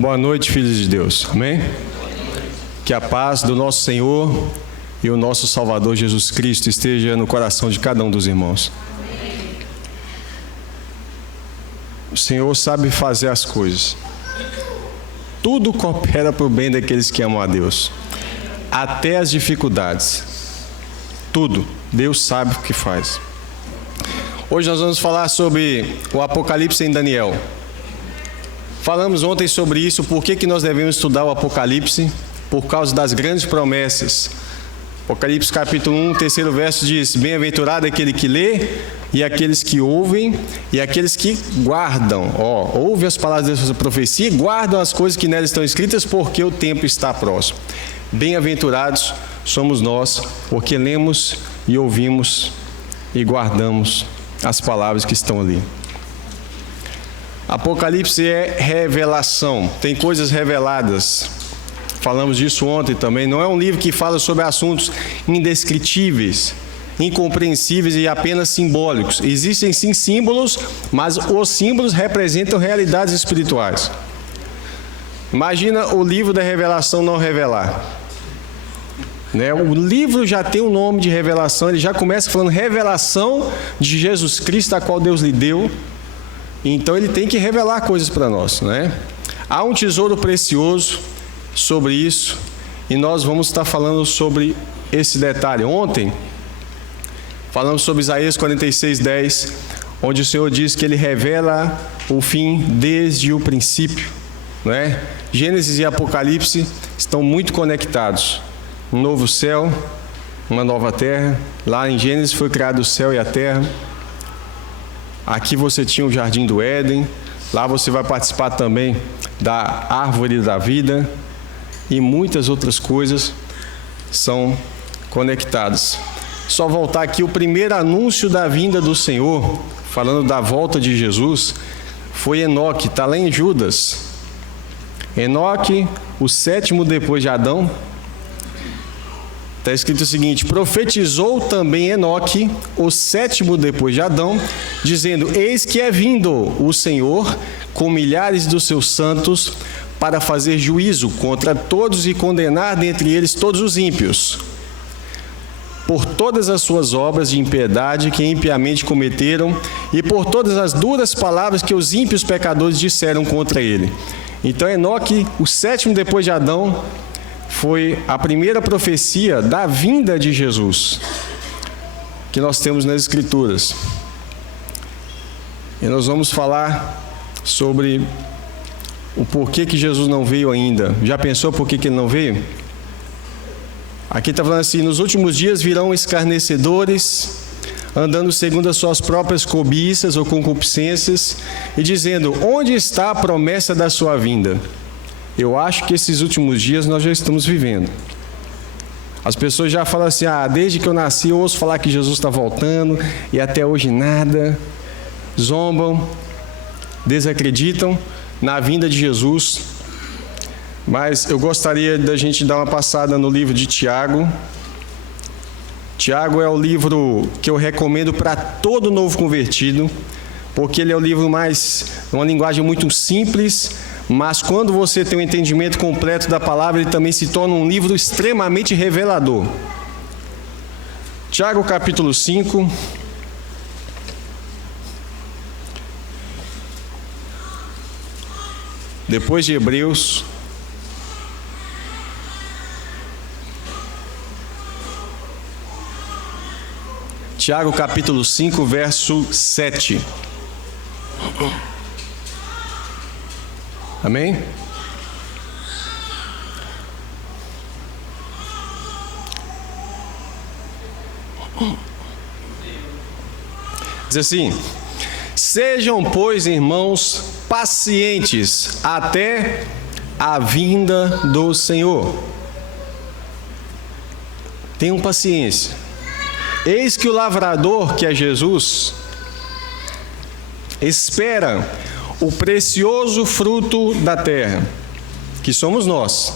Boa noite, filhos de Deus. Amém? Que a paz do nosso Senhor e o nosso Salvador Jesus Cristo esteja no coração de cada um dos irmãos. O Senhor sabe fazer as coisas. Tudo coopera para o bem daqueles que amam a Deus. Até as dificuldades. Tudo. Deus sabe o que faz. Hoje nós vamos falar sobre o Apocalipse em Daniel. Falamos ontem sobre isso, por que nós devemos estudar o Apocalipse? Por causa das grandes promessas. Apocalipse capítulo 1, terceiro verso diz: bem-aventurado aquele que lê, e aqueles que ouvem, e aqueles que guardam. Ouve as palavras dessa profecia e guardam as coisas que nelas estão escritas, porque o tempo está próximo. Bem-aventurados somos nós, porque lemos e ouvimos e guardamos as palavras que estão ali. Apocalipse é revelação, tem coisas reveladas. Falamos disso ontem também. Não é um livro que fala sobre assuntos indescritíveis, incompreensíveis e apenas simbólicos. Existem sim símbolos, mas os símbolos representam realidades espirituais. Imagina o livro da revelação não revelar. O livro já tem um nome de revelação, ele já começa falando revelação de Jesus Cristo, a qual Deus lhe deu. Então ele tem que revelar coisas para nós, Há um tesouro precioso sobre isso, e nós vamos estar falando sobre esse detalhe. Ontem falamos sobre Isaías 46:10, onde o Senhor diz que ele revela o fim desde o princípio, Gênesis e Apocalipse estão muito conectados. Um novo céu, uma nova terra. Lá em Gênesis foi criado o céu e a terra. Aqui você tinha o Jardim do Éden. Lá você vai participar também da Árvore da Vida. E muitas outras coisas são conectadas. Só voltar aqui, o primeiro anúncio da vinda do Senhor, falando da volta de Jesus, foi Enoque, está lá em Judas. Enoque, o sétimo depois de Adão. Está escrito o seguinte: profetizou também Enoque, o sétimo depois de Adão, dizendo: eis que é vindo o Senhor com milhares dos seus santos para fazer juízo contra todos e condenar dentre eles todos os ímpios, por todas as suas obras de impiedade que impiamente cometeram e por todas as duras palavras que os ímpios pecadores disseram contra ele. Então Enoque, o sétimo depois de Adão, foi a primeira profecia da vinda de Jesus que nós temos nas Escrituras. E nós vamos falar sobre o porquê que Jesus não veio ainda. Já pensou por que ele não veio? Aqui está falando assim: nos últimos dias virão escarnecedores, andando segundo as suas próprias cobiças ou concupiscências, e dizendo: onde está a promessa da sua vinda? Eu acho que esses últimos dias nós já estamos vivendo. As pessoas já falam assim: desde que eu nasci eu ouço falar que Jesus está voltando, e até hoje nada. Zombam, desacreditam na vinda de Jesus. Mas eu gostaria da gente dar uma passada no livro de Tiago. Tiago é o livro que eu recomendo para todo novo convertido, porque ele é o livro uma linguagem muito simples, mas quando você tem um entendimento completo da palavra, ele também se torna um livro extremamente revelador. Tiago capítulo 5. Depois de Hebreus. Tiago capítulo 5, verso 7. Amém? Diz assim: sejam, pois, irmãos, pacientes até a vinda do Senhor. Tenham paciência. Eis que o lavrador, que é Jesus, espera o precioso fruto da terra, que somos nós,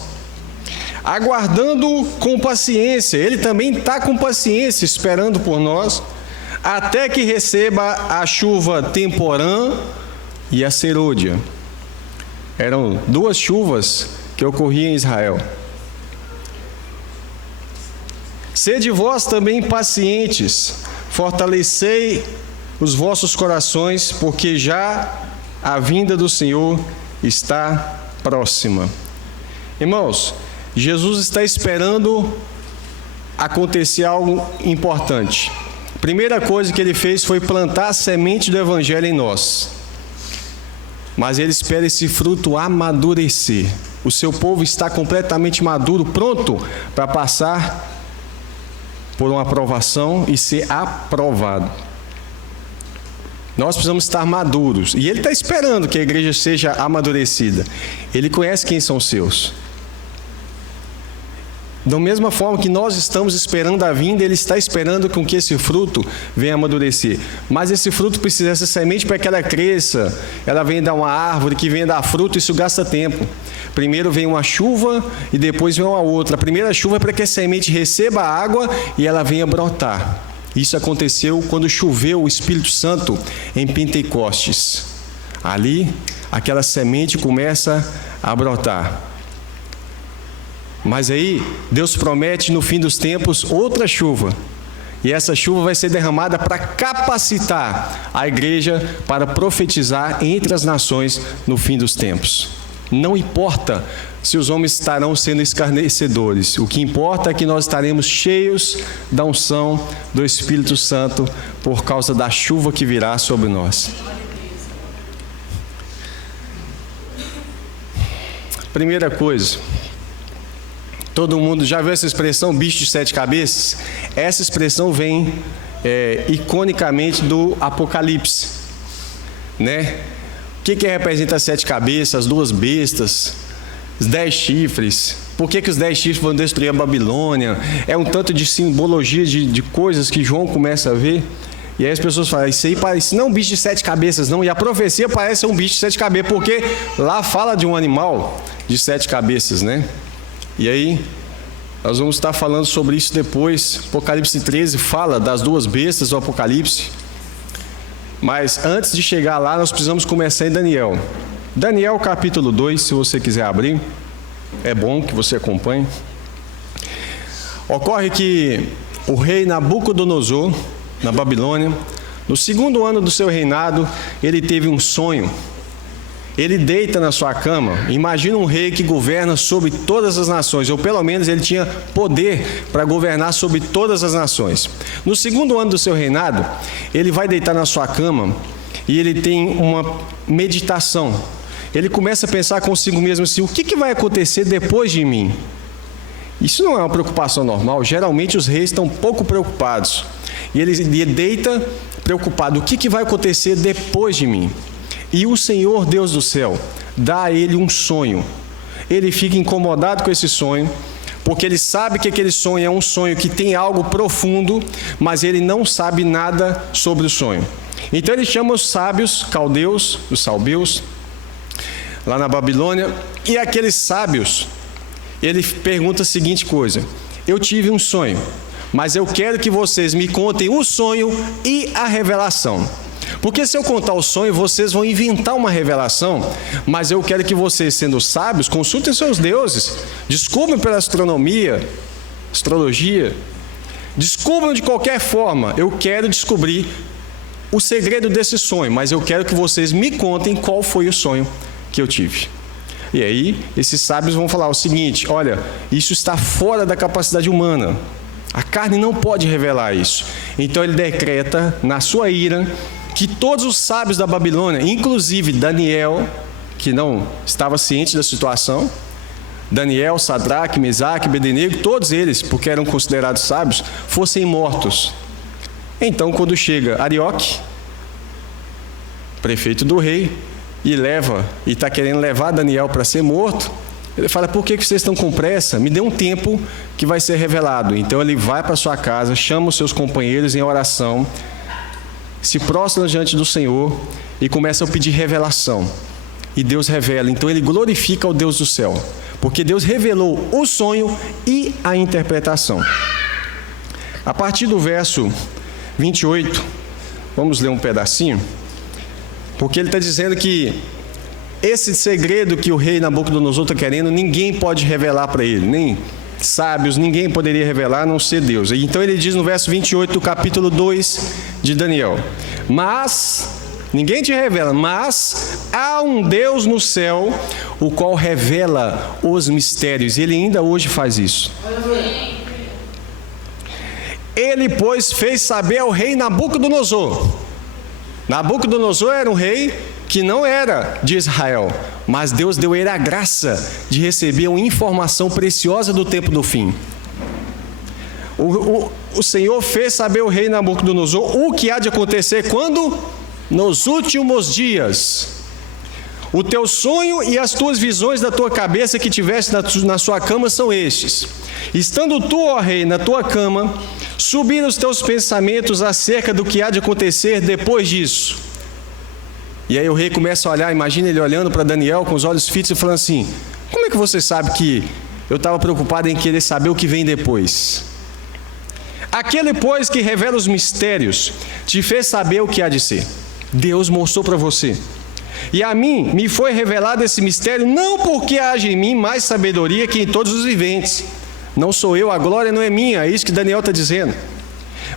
aguardando com paciência. Ele também está com paciência, esperando por nós, até que receba a chuva temporã e a serôdia. Eram 2 chuvas que ocorriam em Israel. Sede vós também pacientes, fortalecei os vossos corações, porque já a vinda do Senhor está próxima. Irmãos, Jesus está esperando acontecer algo importante. A primeira coisa que ele fez foi plantar a semente do Evangelho em nós. Mas ele espera esse fruto amadurecer. O seu povo está completamente maduro, pronto para passar por uma aprovação e ser aprovado. Nós precisamos estar maduros. E ele está esperando que a igreja seja amadurecida. Ele conhece quem são os seus. Da mesma forma que nós estamos esperando a vinda, ele está esperando com que esse fruto venha amadurecer. Mas esse fruto precisa, essa semente, para que ela cresça, ela venha dar uma árvore, que venha dar fruto, isso gasta tempo. Primeiro vem uma chuva e depois vem uma outra. A primeira chuva é para que a semente receba água e ela venha brotar. Isso aconteceu quando choveu o Espírito Santo em Pentecostes. Ali, aquela semente começa a brotar. Mas aí, Deus promete no fim dos tempos outra chuva. E essa chuva vai ser derramada para capacitar a igreja para profetizar entre as nações no fim dos tempos. Não importa se os homens estarão sendo escarnecedores. O que importa é que nós estaremos cheios da unção do Espírito Santo por causa da chuva que virá sobre nós. Primeira coisa, todo mundo já viu essa expressão, bicho de 7 cabeças? Essa expressão vem iconicamente do Apocalipse, né? O que representa as 7 cabeças, as 2 bestas, os 10 chifres? Por que os 10 chifres vão destruir a Babilônia? É um tanto de simbologia de coisas que João começa a ver. E aí as pessoas falam, isso aí parece não um bicho de 7 cabeças, não. E a profecia parece um bicho de 7 cabeças, porque lá fala de um animal de 7 cabeças, né? E aí, nós vamos estar falando sobre isso depois. Apocalipse 13 fala das 2 bestas do Apocalipse. Mas antes de chegar lá, nós precisamos começar em Daniel. Daniel capítulo 2, se você quiser abrir. É bom que você acompanhe. Ocorre que o rei Nabucodonosor, na Babilônia, no 2º ano do seu reinado, ele teve um sonho. Ele deita na sua cama. Imagina um rei que governa sobre todas as nações, ou pelo menos ele tinha poder para governar sobre todas as nações. No 2º ano do seu reinado, ele vai deitar na sua cama e ele tem uma meditação. Ele começa a pensar consigo mesmo assim, o que vai acontecer depois de mim? Isso não é uma preocupação normal. Geralmente os reis estão pouco preocupados. E ele deita preocupado, o que vai acontecer depois de mim? E o Senhor Deus do céu dá a ele um sonho. Ele fica incomodado com esse sonho, porque ele sabe que aquele sonho é um sonho que tem algo profundo, mas ele não sabe nada sobre o sonho. Então ele chama os sábios caldeus, os salbeus, lá na Babilônia, e aqueles sábios, ele pergunta a seguinte coisa: eu tive um sonho, mas eu quero que vocês me contem o sonho e a revelação. Porque se eu contar o sonho, vocês vão inventar uma revelação, mas eu quero que vocês, sendo sábios, consultem seus deuses, descubram pela astronomia, astrologia, descubram de qualquer forma. Eu quero descobrir o segredo desse sonho, mas eu quero que vocês me contem qual foi o sonho que eu tive. E aí, esses sábios vão falar o seguinte: olha, isso está fora da capacidade humana. A carne não pode revelar isso. Então ele decreta, na sua ira, que todos os sábios da Babilônia, inclusive Daniel, que não estava ciente da situação, Daniel, Sadraque, Mesaque, Abednego, todos eles, porque eram considerados sábios, fossem mortos. Então, quando chega Arioque, prefeito do rei, e está querendo levar Daniel para ser morto, ele fala: por que vocês estão com pressa? Me dê um tempo que vai ser revelado. Então ele vai para sua casa, chama os seus companheiros em oração, se prostra diante do Senhor e começa a pedir revelação. E Deus revela. Então ele glorifica o Deus do céu, porque Deus revelou o sonho e a interpretação. A partir do verso 28, vamos ler um pedacinho, porque ele está dizendo que esse segredo que o rei Nabucodonosor está querendo, ninguém pode revelar para ele, nem sábios, ninguém poderia revelar, a não ser Deus. Então ele diz no verso 28 do capítulo 2 de Daniel: mas, ninguém te revela, mas há um Deus no céu, o qual revela os mistérios. Ele ainda hoje faz isso. Ele, pois, fez saber ao rei Nabucodonosor. Nabucodonosor era um rei que não era de Israel, mas Deus deu a ele a graça de receber uma informação preciosa do tempo do fim. O Senhor fez saber ao rei Nabucodonosor o que há de acontecer quando? Nos últimos dias. O teu sonho e as tuas visões da tua cabeça que tiveste na sua cama são estes: estando tu, ó rei, na tua cama, subiram os teus pensamentos acerca do que há de acontecer depois disso. E aí o rei começa a olhar, imagina ele olhando para Daniel com os olhos fitos e falando assim: como é que você sabe que eu estava preocupado em querer saber o que vem depois? Aquele, pois, que revela os mistérios, te fez saber o que há de ser. Deus mostrou para você. E a mim me foi revelado esse mistério, não porque haja em mim mais sabedoria que em todos os viventes. Não sou eu, a glória não é minha, é isso que Daniel está dizendo.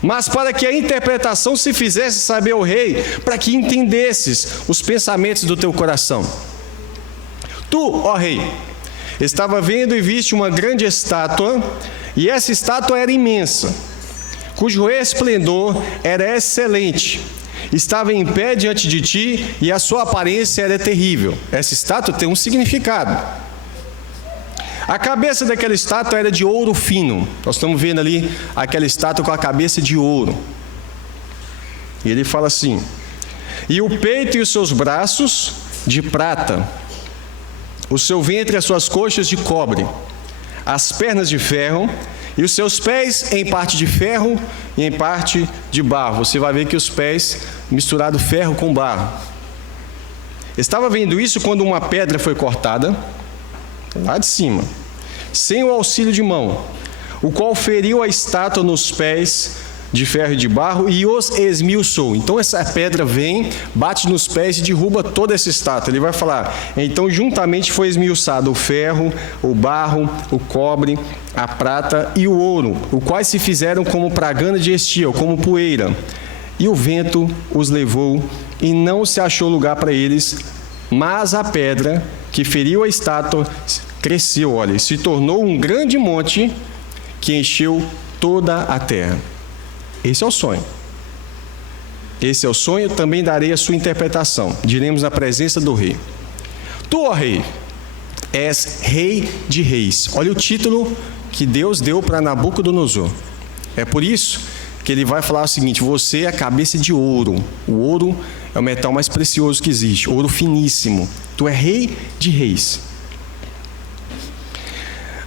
Mas para que a interpretação se fizesse saber ao rei, para que entendesses os pensamentos do teu coração. Tu, ó rei, estava vendo e viste uma grande estátua, e essa estátua era imensa, cujo esplendor era excelente. Estava em pé diante de ti, e a sua aparência era terrível. Essa estátua tem um significado. A cabeça daquela estátua era de ouro fino. Nós estamos vendo ali aquela estátua com a cabeça de ouro. E ele fala assim: e o peito e os seus braços de prata, o seu ventre e as suas coxas de cobre, as pernas de ferro, e os seus pés em parte de ferro e em parte de barro. Você vai ver que os pés misturado ferro com barro. Estava vendo isso quando uma pedra foi cortada lá de cima, sem o auxílio de mão, o qual feriu a estátua nos pés de ferro e de barro e os esmiuçou. Então essa pedra vem, bate nos pés e derruba toda essa estátua. Ele vai falar: então juntamente foi esmiuçado o ferro, o barro, o cobre, a prata e o ouro, os quais se fizeram como pragana de estío, como poeira. E o vento os levou, e não se achou lugar para eles, mas a pedra que feriu a estátua cresceu, olha, e se tornou um grande monte que encheu toda a terra. Esse é o sonho. Esse é o sonho, também darei a sua interpretação. Diremos na presença do rei: tu, ó rei, és rei de reis. Olha o título que Deus deu para Nabucodonosor. É por isso que ele vai falar o seguinte: você é a cabeça de ouro. O ouro é o metal mais precioso que existe, ouro finíssimo. Tu é rei de reis.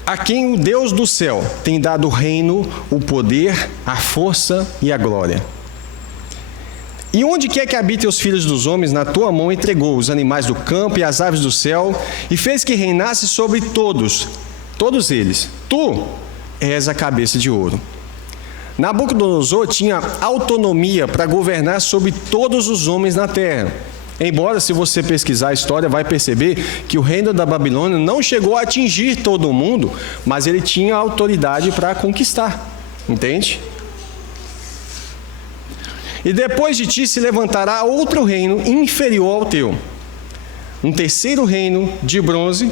A quem o Deus do céu tem dado o reino, o poder, a força e a glória. E onde quer que habitem os filhos dos homens, na tua mão entregou os animais do campo e as aves do céu, e fez que reinasse sobre todos eles. Tu és a cabeça de ouro. Nabucodonosor tinha autonomia para governar sobre todos os homens na terra. Embora, se você pesquisar a história, vai perceber que o reino da Babilônia não chegou a atingir todo mundo, mas ele tinha autoridade para conquistar. Entende? E depois de ti se levantará outro reino inferior ao teu, um terceiro reino de bronze,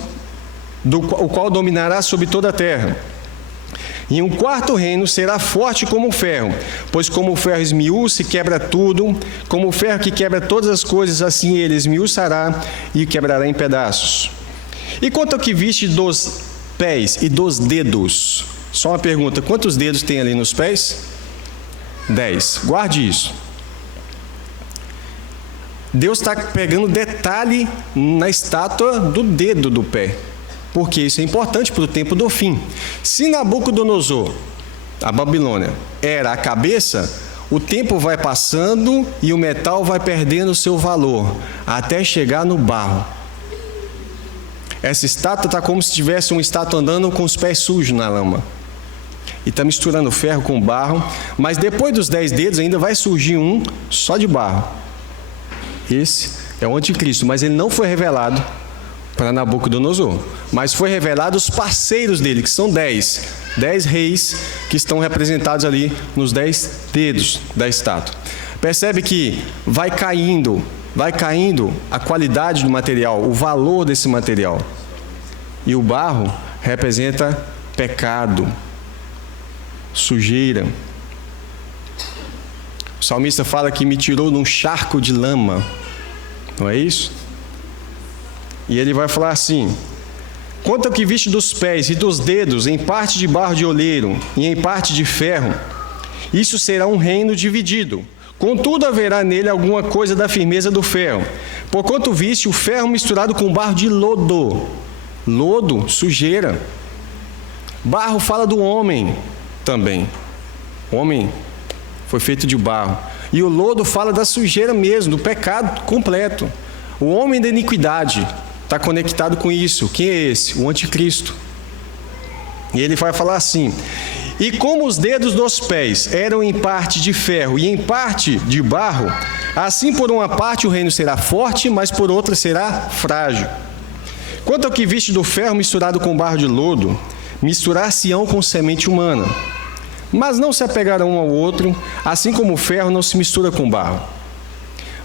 o qual dominará sobre toda a terra. E um quarto reino será forte como o ferro, pois como o ferro esmiuça e quebra tudo, como o ferro que quebra todas as coisas, assim ele esmiuçará e quebrará em pedaços. E quanto ao que viste dos pés e dos dedos? Só uma pergunta: quantos dedos tem ali nos pés? 10. Guarde isso. Deus está pegando detalhe na estátua do dedo do pé, porque isso é importante para o tempo do fim. Se Nabucodonosor, a Babilônia, era a cabeça, o tempo vai passando e o metal vai perdendo o seu valor, até chegar no barro. Essa estátua está como se tivesse uma estátua andando com os pés sujos na lama. E está misturando ferro com barro, mas depois dos 10 dedos ainda vai surgir um só de barro. Esse é o anticristo, mas ele não foi revelado para Nabucodonosor, mas foi revelado os parceiros dele, que são 10 reis que estão representados ali nos 10 dedos da estátua. Percebe que vai caindo a qualidade do material, o valor desse material. E o barro representa pecado, sujeira. O salmista fala que me tirou num charco de lama, não é isso? E ele vai falar assim: quanto ao que viste dos pés e dos dedos, em parte de barro de oleiro e em parte de ferro, isso será um reino dividido. Contudo, haverá nele alguma coisa da firmeza do ferro. Porquanto viste o ferro misturado com barro de lodo. Lodo, sujeira. Barro fala do homem também. O homem foi feito de barro. E o lodo fala da sujeira mesmo, do pecado completo. O homem da iniquidade está conectado com isso. Quem é esse? O anticristo. E ele vai falar assim: e como os dedos dos pés eram em parte de ferro e em parte de barro, assim por uma parte o reino será forte, mas por outra será frágil. Quanto ao que viste do ferro misturado com barro de lodo, misturar-se-ão com semente humana, mas não se apegarão um ao outro, assim como o ferro não se mistura com barro.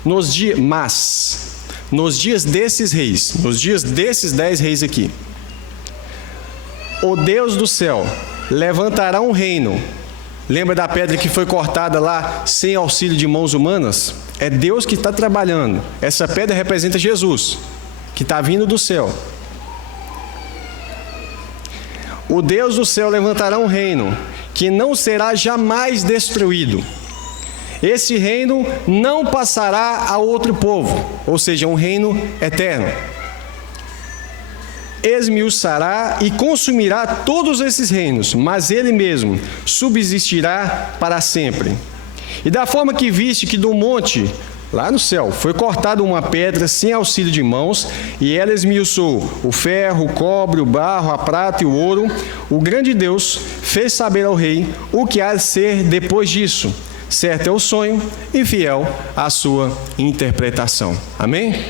Nos dias desses reis, nos dias desses 10 reis aqui, o Deus do céu levantará um reino. Lembra da pedra que foi cortada lá sem auxílio de mãos humanas? É Deus que está trabalhando. Essa pedra representa Jesus, que está vindo do céu. O Deus do céu levantará um reino que não será jamais destruído. Esse reino não passará a outro povo, ou seja, um reino eterno. Esmiuçará e consumirá todos esses reinos, mas ele mesmo subsistirá para sempre. E da forma que viste que do monte, lá no céu, foi cortada uma pedra sem auxílio de mãos, e ela esmiuçou o ferro, o cobre, o barro, a prata e o ouro, o grande Deus fez saber ao rei o que há de ser depois disso. Certo é o sonho e fiel à sua interpretação. Amém?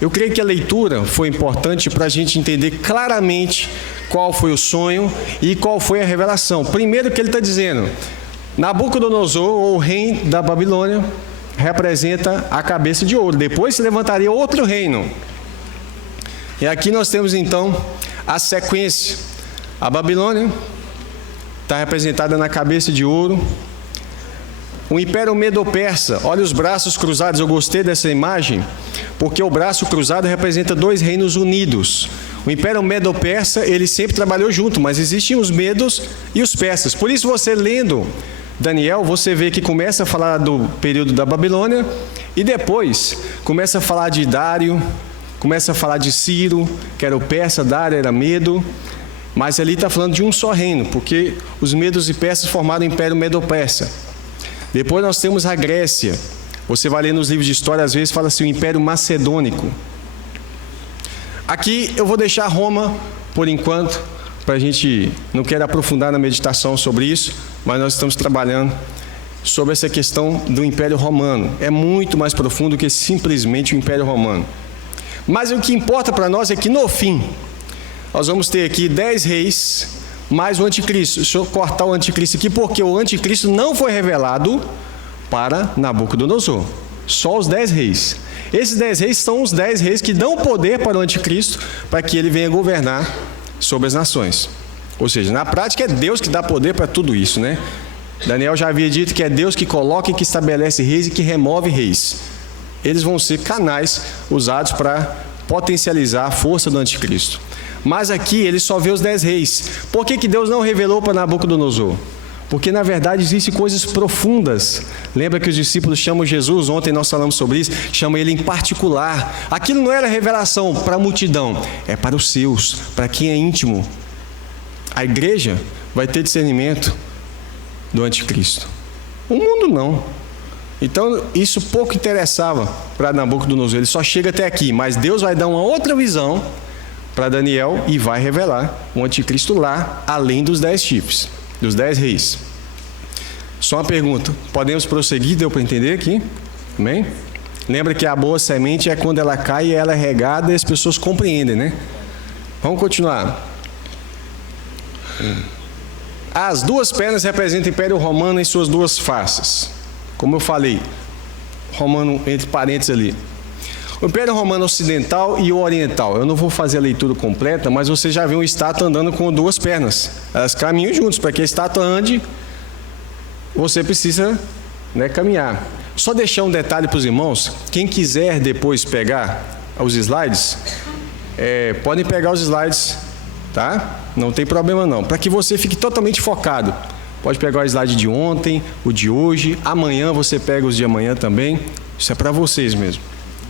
Eu creio que a leitura foi importante para a gente entender claramente qual foi o sonho e qual foi a revelação. Primeiro que ele está dizendo, Nabucodonosor, ou o rei da Babilônia, representa a cabeça de ouro. Depois se levantaria outro reino. E aqui nós temos então a sequência. A Babilônia está representada na cabeça de ouro. O Império Medo-Persa, olha os braços cruzados, eu gostei dessa imagem, porque o braço cruzado representa 2 reinos unidos. O Império Medo-Persa, ele sempre trabalhou junto, mas existiam os medos e os persas. Por isso você lendo Daniel, você vê que começa a falar do período da Babilônia, e depois começa a falar de Dário, começa a falar de Ciro, que era o persa, Dário era Medo, mas ali está falando de um só reino, porque os medos e persas formaram o Império Medo-Persa. Depois nós temos a Grécia. Você vai ler nos livros de história, às vezes fala assim, o Império Macedônico. Aqui eu vou deixar Roma, por enquanto, para a gente não querer aprofundar na meditação sobre isso, mas nós estamos trabalhando sobre essa questão do Império Romano. É muito mais profundo que simplesmente o Império Romano. Mas o que importa para nós é que no fim, nós vamos ter aqui 10 reis, mais o anticristo. Deixa eu cortar o anticristo aqui, porque o anticristo não foi revelado para Nabucodonosor. Só os 10 reis. Esses 10 reis são os 10 reis que dão poder para o anticristo, para que ele venha governar sobre as nações. Ou seja, na prática é Deus que dá poder para tudo isso, né? Daniel já havia dito que é Deus que coloca e que estabelece reis e que remove reis. Eles vão ser canais usados para potencializar a força do anticristo. Mas aqui ele só vê os 10 reis. Por que Deus não revelou para Nabucodonosor? Porque na verdade existem coisas profundas. Lembra que os discípulos chamam Jesus, ontem nós falamos sobre isso, chamam ele em particular. Aquilo não era revelação para a multidão, é para os seus, para quem é íntimo. A igreja vai ter discernimento do anticristo. O mundo não. Então isso pouco interessava para Nabucodonosor. Ele só chega até aqui, mas Deus vai dar uma outra visão para Daniel e vai revelar um anticristo lá, além dos 10 chifres, dos 10 reis. Só uma pergunta, podemos prosseguir? Deu para entender aqui? Amém? Lembra que a boa semente é quando ela cai e ela é regada e as pessoas compreendem, né? Vamos continuar. As duas pernas representam o Império Romano em suas duas faces. Como eu falei, romano entre parênteses ali. O Império Romano Ocidental e o Oriental. Eu não vou fazer a leitura completa, mas você já viu uma estátua andando com duas pernas. Elas caminham juntos. Para que a estátua ande, você precisa, né, caminhar. Só deixar um detalhe para os irmãos. Quem quiser depois pegar os slides, podem pegar os slides, tá? Não tem problema não. Para que você fique totalmente focado. Pode pegar o slide de ontem, o de hoje. Amanhã você pega os de amanhã também. Isso é para vocês mesmo.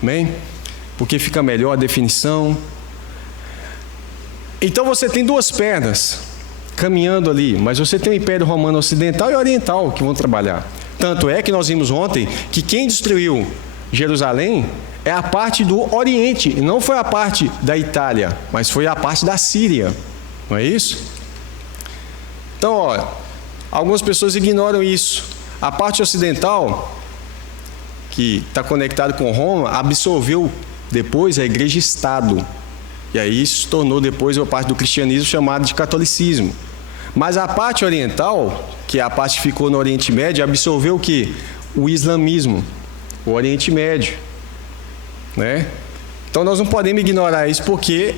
Amém? Porque fica melhor a definição. Então você tem duas pernas caminhando ali, mas você tem o Império Romano Ocidental e Oriental que vão trabalhar. Tanto é que nós vimos ontem que quem destruiu Jerusalém é a parte do Oriente, e não foi a parte da Itália, mas foi a parte da Síria. Não é isso? Então, ó, algumas pessoas ignoram isso. A parte ocidental, que está conectado com Roma, absorveu depois a igreja-estado. E aí isso se tornou depois a parte do cristianismo chamado de catolicismo. Mas a parte oriental, que é a parte que ficou no Oriente Médio, absorveu o quê? O islamismo, o Oriente Médio. Né? Então nós não podemos ignorar isso porque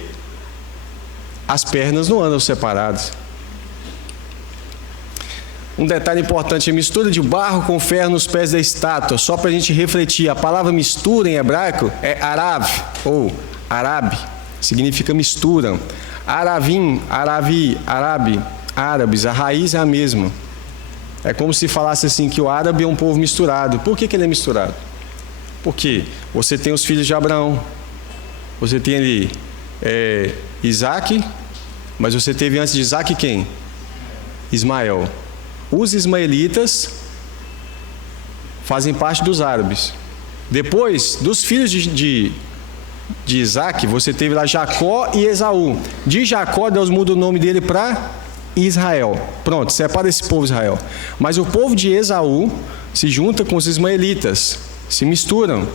as pernas não andam separadas. Um detalhe importante, a mistura de barro com ferro nos pés da estátua, só para a gente refletir. A palavra mistura em hebraico é arav, ou arabe, significa mistura. Aravim, aravi, arabe, árabes, a raiz é a mesma. É como se falasse assim que o árabe é um povo misturado. Por que ele é misturado? Porque você tem os filhos de Abraão, você tem ali Isaac, mas você teve antes de Isaac quem? Ismael. Os ismaelitas fazem parte dos árabes. Depois, dos filhos de Isaac, você teve lá Jacó e Esaú. De Jacó, Deus muda o nome dele para Israel. Pronto, separa esse povo Israel. Mas o povo de Esaú se junta com os ismaelitas, se misturam.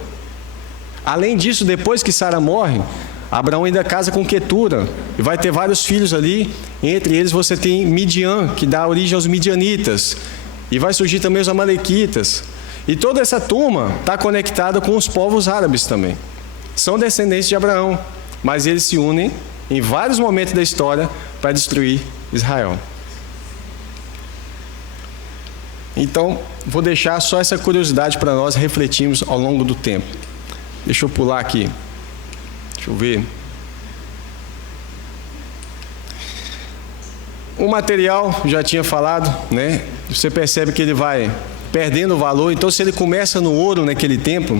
Além disso, depois que Sara morre, Abraão ainda casa com Quetura e vai ter vários filhos ali. Entre eles você tem Midian, que dá origem aos midianitas, e vai surgir também os amalequitas. E toda essa turma está conectada com os povos árabes também. São descendentes de Abraão, mas eles se unem em vários momentos da história para destruir Israel. Então, vou deixar só essa curiosidade para nós refletirmos ao longo do tempo. Deixa eu pular aqui. Deixa eu ver. O material, já tinha falado, né? Você percebe que ele vai perdendo valor. Então, se ele começa no ouro naquele tempo,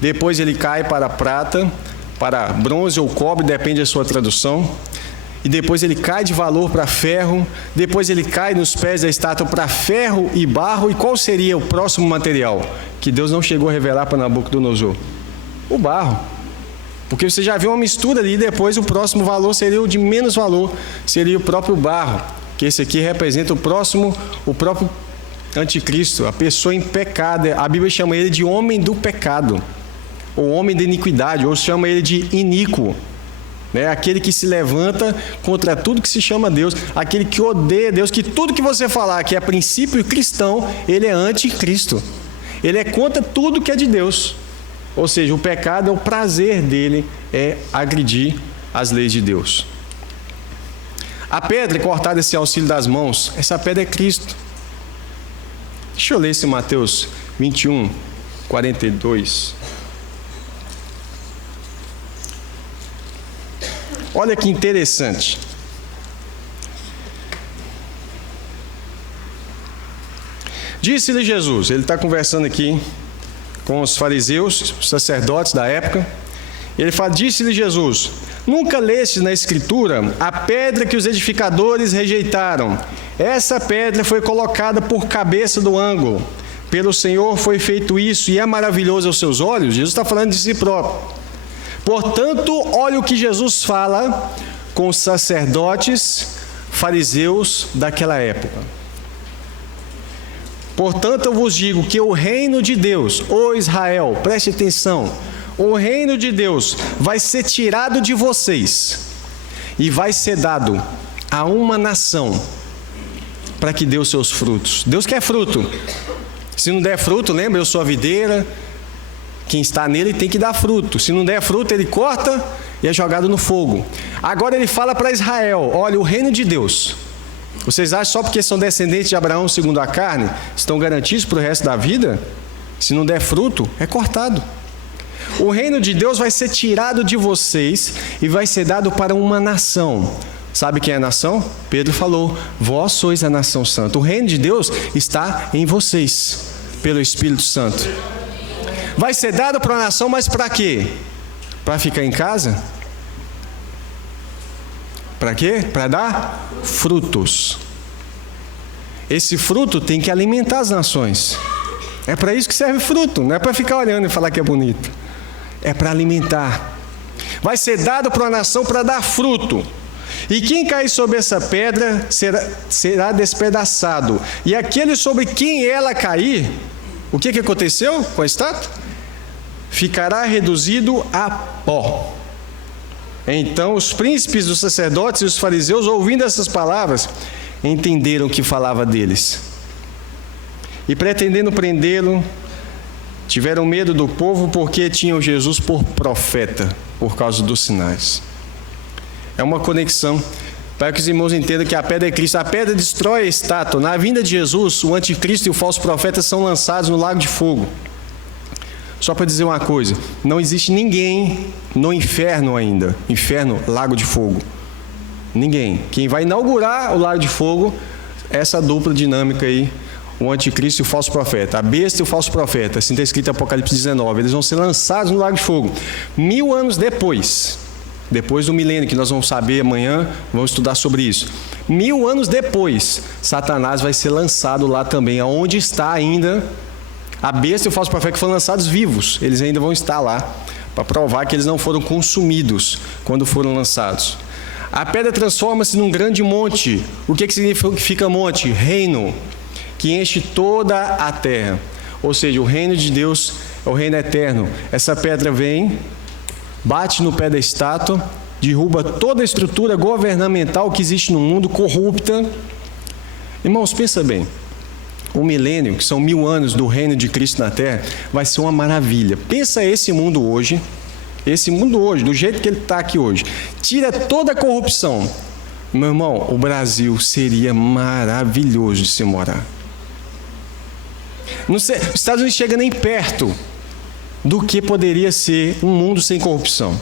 depois ele cai para prata, para bronze ou cobre, depende da sua tradução. E depois ele cai de valor para ferro. Depois ele cai nos pés da estátua para ferro e barro. E qual seria o próximo material que Deus não chegou a revelar para Nabucodonosor? O barro. Porque você já viu uma mistura ali, depois o próximo valor seria o de menos valor, seria o próprio barro, que esse aqui representa o próprio anticristo, a pessoa em pecado. A Bíblia chama ele de homem do pecado, ou homem da iniquidade, ou chama ele de iníquo, né? Aquele que se levanta contra tudo que se chama Deus, aquele que odeia Deus, que tudo que você falar que é princípio cristão, ele é anticristo, ele é contra tudo que é de Deus. Ou seja, o pecado é o prazer dele, é agredir as leis de Deus. A pedra cortada esse auxílio das mãos, essa pedra é Cristo. Deixa eu ler esse Mateus 21, 42. Olha que interessante. Disse-lhe Jesus, ele está conversando aqui com os fariseus, os sacerdotes da época. Ele fala, disse-lhe Jesus, nunca leste na Escritura a pedra que os edificadores rejeitaram? Essa pedra foi colocada por cabeça do ângulo. Pelo Senhor foi feito isso, e é maravilhoso aos seus olhos. Jesus está falando de si próprio. Portanto, olha o que Jesus fala com os sacerdotes fariseus daquela época. Portanto, eu vos digo que o reino de Deus, ô Israel, preste atenção, o reino de Deus vai ser tirado de vocês e vai ser dado a uma nação para que dê os seus frutos. Deus quer fruto. Se não der fruto, lembra, eu sou a videira, quem está nele tem que dar fruto. Se não der fruto, ele corta e é jogado no fogo. Agora ele fala para Israel, olha, o reino de Deus, vocês acham só porque são descendentes de Abraão segundo a carne, estão garantidos para o resto da vida? Se não der fruto, é cortado. O reino de Deus vai ser tirado de vocês e vai ser dado para uma nação. Sabe quem é a nação? Pedro falou, vós sois a nação santa. O reino de Deus está em vocês, pelo Espírito Santo. Vai ser dado para a nação, mas para quê? Para ficar em casa? Para quê? Para dar frutos. Esse fruto tem que alimentar as nações. É para isso que serve fruto, não é para ficar olhando e falar que é bonito. É para alimentar. Vai ser dado para a nação para dar fruto. E quem cair sobre essa pedra será despedaçado. E aquele sobre quem ela cair, o que aconteceu com a estátua? Ficará reduzido a pó. Então os príncipes dos sacerdotes e os fariseus, ouvindo essas palavras, entenderam que falava deles. E pretendendo prendê-lo, tiveram medo do povo, porque tinham Jesus por profeta, por causa dos sinais. É uma conexão, para que os irmãos entendam que a pedra é Cristo. A pedra destrói a estátua. Na vinda de Jesus, o anticristo e o falso profeta são lançados no lago de fogo. Só para dizer uma coisa, não existe ninguém no inferno ainda. Inferno, lago de fogo. Ninguém. Quem vai inaugurar o lago de fogo é essa dupla dinâmica aí, o anticristo e o falso profeta. A besta e o falso profeta, assim está escrito em Apocalipse 19. Eles vão ser lançados no lago de fogo. 1000 anos depois do milênio, que nós vamos saber amanhã, vamos estudar sobre isso. 1000 anos depois, Satanás vai ser lançado lá também, aonde está ainda a besta e o falso profeta, que foram lançados vivos. Eles ainda vão estar lá, para provar que eles não foram consumidos quando foram lançados. A pedra transforma-se num grande monte. O que significa monte? Reino, que enche toda a terra. Ou seja, o reino de Deus é o reino eterno. Essa pedra vem, bate no pé da estátua, derruba toda a estrutura governamental que existe no mundo, corrupta. Irmãos, pensa bem. O milênio, que são 1000 anos do reino de Cristo na terra, vai ser uma maravilha. Pensa esse mundo hoje, do jeito que ele está aqui hoje. Tira toda a corrupção. Meu irmão, o Brasil seria maravilhoso de se morar. Os Estados Unidos chega nem perto do que poderia ser um mundo sem corrupção.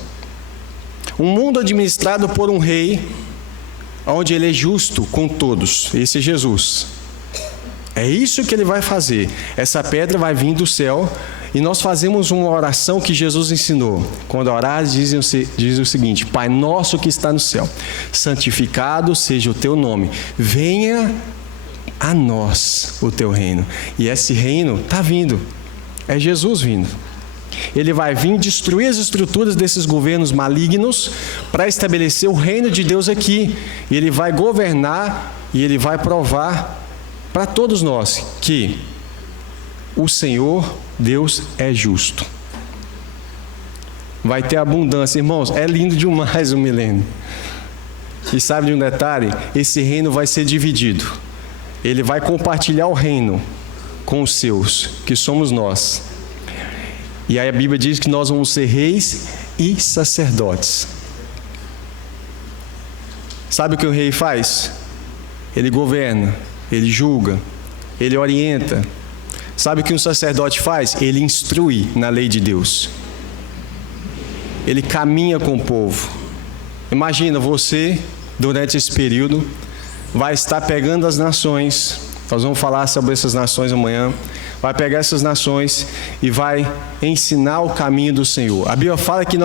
Um mundo administrado por um rei, onde ele é justo com todos. Esse é Jesus. É isso que ele vai fazer. Essa pedra vai vir do céu e nós fazemos uma oração que Jesus ensinou. Quando orar, diz o seguinte: Pai nosso que está no céu, santificado seja o teu nome. Venha a nós o teu reino. E esse reino está vindo. É Jesus vindo. Ele vai vir destruir as estruturas desses governos malignos para estabelecer o reino de Deus aqui. E ele vai governar e ele vai provar para todos nós que o Senhor Deus é justo. Vai ter abundância. Irmãos, é lindo demais o milênio. E sabe de um detalhe? Esse reino vai ser dividido. Ele vai compartilhar o reino com os seus, que somos nós. E aí a Bíblia diz que nós vamos ser reis e sacerdotes. Sabe o que o rei faz? Ele governa, ele julga, ele orienta. Sabe o que um sacerdote faz? Ele instrui na lei de Deus. Ele caminha com o povo. Imagina, você, durante esse período, vai estar pegando as nações. Nós vamos falar sobre essas nações amanhã. Vai pegar essas nações e vai ensinar o caminho do Senhor. A Bíblia fala que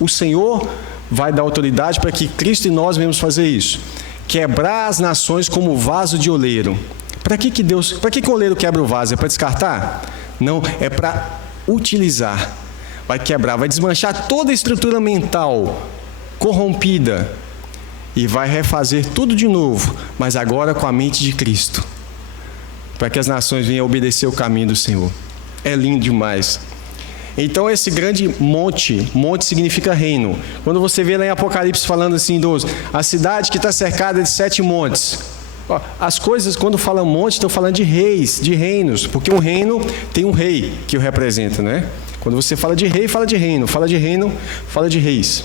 o Senhor vai dar autoridade para que Cristo e nós venhamos fazer isso. Quebrar as nações como vaso de oleiro. Para que o oleiro quebra o vaso? É para descartar? Não, é para utilizar. Vai quebrar, vai desmanchar toda a estrutura mental corrompida e vai refazer tudo de novo, mas agora com a mente de Cristo. para que as nações venham obedecer o caminho do Senhor. É lindo demais. Então esse grande monte significa reino. Quando você vê lá em Apocalipse falando assim, a cidade que está cercada de 7 montes. As coisas, quando falam monte, estão falando de reis, de reinos, porque um reino tem um rei que o representa, né? Quando você fala de rei, fala de reino, fala de reis.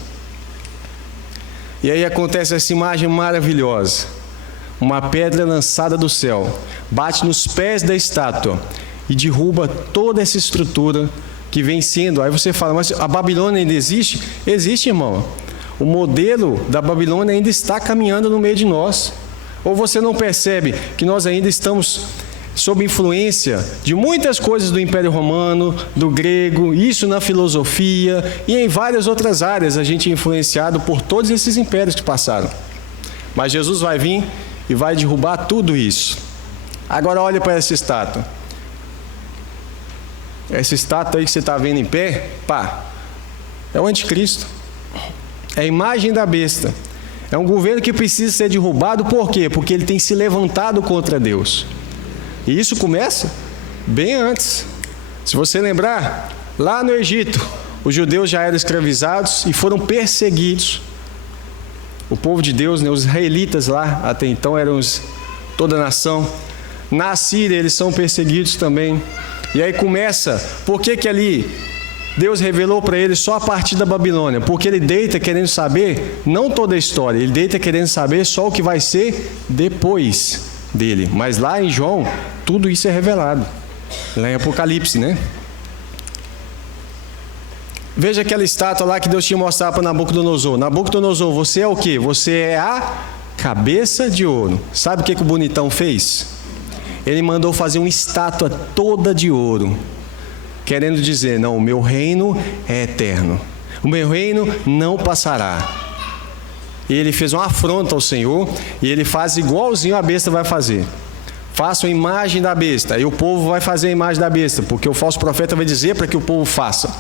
E aí acontece essa imagem maravilhosa. Uma pedra lançada do céu, bate nos pés da estátua e derruba toda essa estrutura que vem sendo. Aí você fala, mas a Babilônia ainda existe? Existe, irmão. O modelo da Babilônia ainda está caminhando no meio de nós. Ou você não percebe que nós ainda estamos sob influência de muitas coisas do Império Romano, do grego, isso na filosofia e em várias outras áreas a gente é influenciado por todos esses impérios que passaram. Mas Jesus vai vir e vai derrubar tudo isso. Agora olha para essa estátua. Essa estátua aí que você está vendo em pé, é o anticristo. É a imagem da besta. É um governo que precisa ser derrubado, por quê? Porque ele tem se levantado contra Deus. E isso começa bem antes. Se você lembrar, lá no Egito, os judeus já eram escravizados e foram perseguidos. O povo de Deus, né, os israelitas lá, até então eram toda a nação. Na Síria eles são perseguidos também. E aí começa, por que ali Deus revelou para eles só a partir da Babilônia? Porque ele deita querendo saber, não toda a história, ele deita querendo saber só o que vai ser depois dele. Mas lá em João, tudo isso é revelado. Lá em Apocalipse, né? Veja aquela estátua lá que Deus tinha mostrado para Nabucodonosor. Nabucodonosor, você é o quê? Você é a cabeça de ouro. Sabe o que o bonitão fez? Ele mandou fazer uma estátua toda de ouro, querendo dizer, não, o meu reino é eterno. O meu reino não passará. E ele fez uma afronta ao Senhor, e ele faz igualzinho a besta vai fazer. Faça a imagem da besta, e o povo vai fazer a imagem da besta, porque o falso profeta vai dizer para que o povo faça.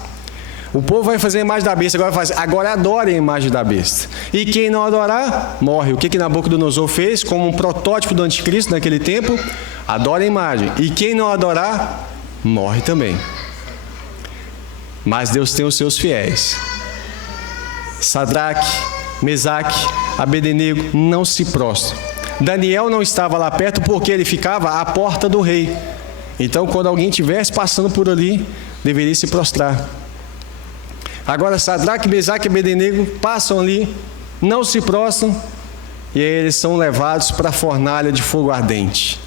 O povo vai fazer a imagem da besta, agora adore a imagem da besta. E quem não adorar, morre. O que Nabucodonosor fez como um protótipo do anticristo naquele tempo? Adora a imagem. E quem não adorar, morre também. Mas Deus tem os seus fiéis. Sadraque, Mesaque, Abednego não se prostram. Daniel não estava lá perto porque ele ficava à porta do rei. Então, quando alguém estivesse passando por ali, deveria se prostrar. Agora, Sadraque, Mesaque e Abednego passam ali, não se prostram, e aí eles são levados para a fornalha de fogo ardente.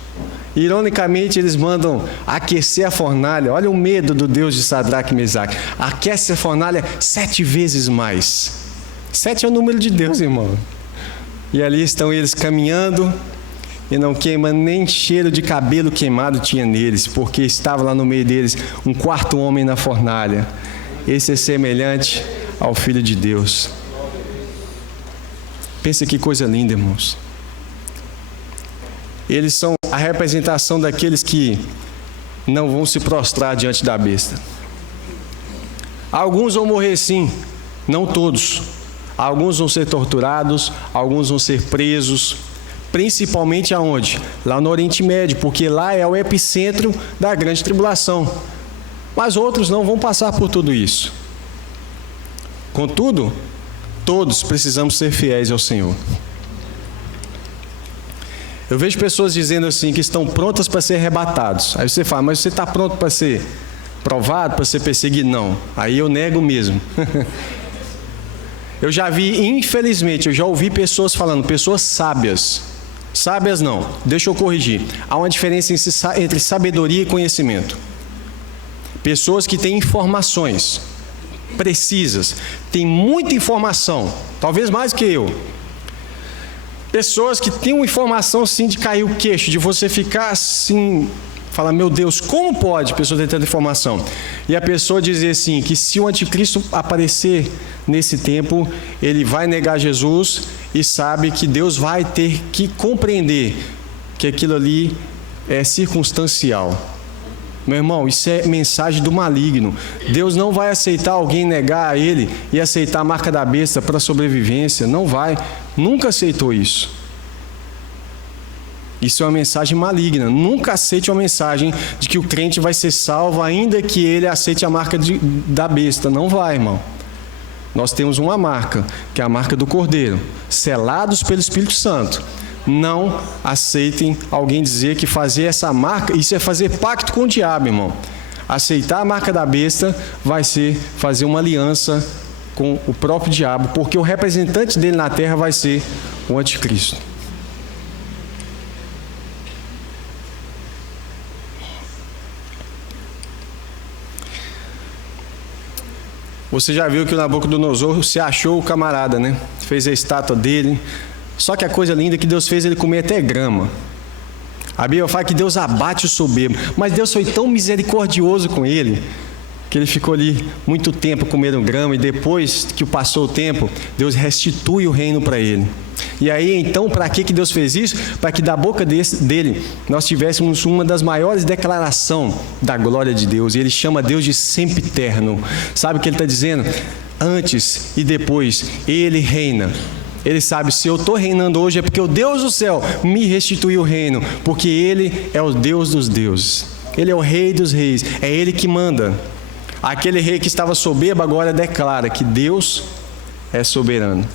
Ironicamente, eles mandam aquecer a fornalha. Olha o medo do Deus de Sadraque e Mesaque. Aquece a fornalha 7 vezes mais. 7 é o número de Deus, irmão. E ali estão eles caminhando, e não queima nem cheiro de cabelo queimado tinha neles, porque estava lá no meio deles um 4º homem na fornalha. Esse é semelhante ao Filho de Deus. Pensa que coisa linda, irmãos. Eles são a representação daqueles que não vão se prostrar diante da besta. Alguns vão morrer sim, não todos. Alguns vão ser torturados, alguns vão ser presos. Principalmente aonde? Lá no Oriente Médio, porque lá é o epicentro da grande tribulação. Mas outros não vão passar por tudo isso. Contudo, todos precisamos ser fiéis ao Senhor. Eu vejo pessoas dizendo assim, que estão prontas para ser arrebatados. Aí você fala, mas você está pronto para ser provado, para ser perseguido? Não. Aí eu nego mesmo. Eu já vi, infelizmente, eu já ouvi pessoas falando, pessoas sábias. Sábias não, deixa eu corrigir. Há uma diferença entre sabedoria e conhecimento. Pessoas que têm informações precisas, têm muita informação, talvez mais que eu. Pessoas que têm uma informação assim de cair o queixo, de você ficar assim, falar, meu Deus, como pode pessoa ter tanta informação? E a pessoa dizer assim, que se o anticristo aparecer nesse tempo, ele vai negar Jesus e sabe que Deus vai ter que compreender que aquilo ali é circunstancial. Meu irmão, isso é mensagem do maligno. Deus não vai aceitar alguém negar a Ele e aceitar a marca da besta para sobrevivência. Não vai. Nunca aceitou isso. Isso é uma mensagem maligna. Nunca aceite uma mensagem de que o crente vai ser salvo, ainda que ele aceite a marca da besta. Não vai, irmão. Nós temos uma marca, que é a marca do Cordeiro, selados pelo Espírito Santo. Não aceitem alguém dizer que fazer essa marca, isso é fazer pacto com o diabo, irmão. Aceitar a marca da besta vai ser fazer uma aliança com o próprio diabo, porque o representante dele na terra vai ser o anticristo. Você já viu que o Nabucodonosor se achou o camarada, né? Fez a estátua dele. Só que a coisa linda é que Deus fez ele comer até grama. A Bíblia fala que Deus abate o soberbo. Mas Deus foi tão misericordioso com ele, que ele ficou ali muito tempo comendo grama. E depois que passou o tempo, Deus restitui o reino para ele. E aí, então, para que Deus fez isso? Para que da boca dele nós tivéssemos uma das maiores declarações da glória de Deus. E ele chama Deus de sempiterno. Sabe o que ele está dizendo? Antes e depois, ele reina. Ele sabe, se eu estou reinando hoje é porque o Deus do céu me restituiu o reino. Porque ele é o Deus dos deuses. Ele é o rei dos reis. É ele que manda. Aquele rei que estava soberbo agora declara que Deus é soberano.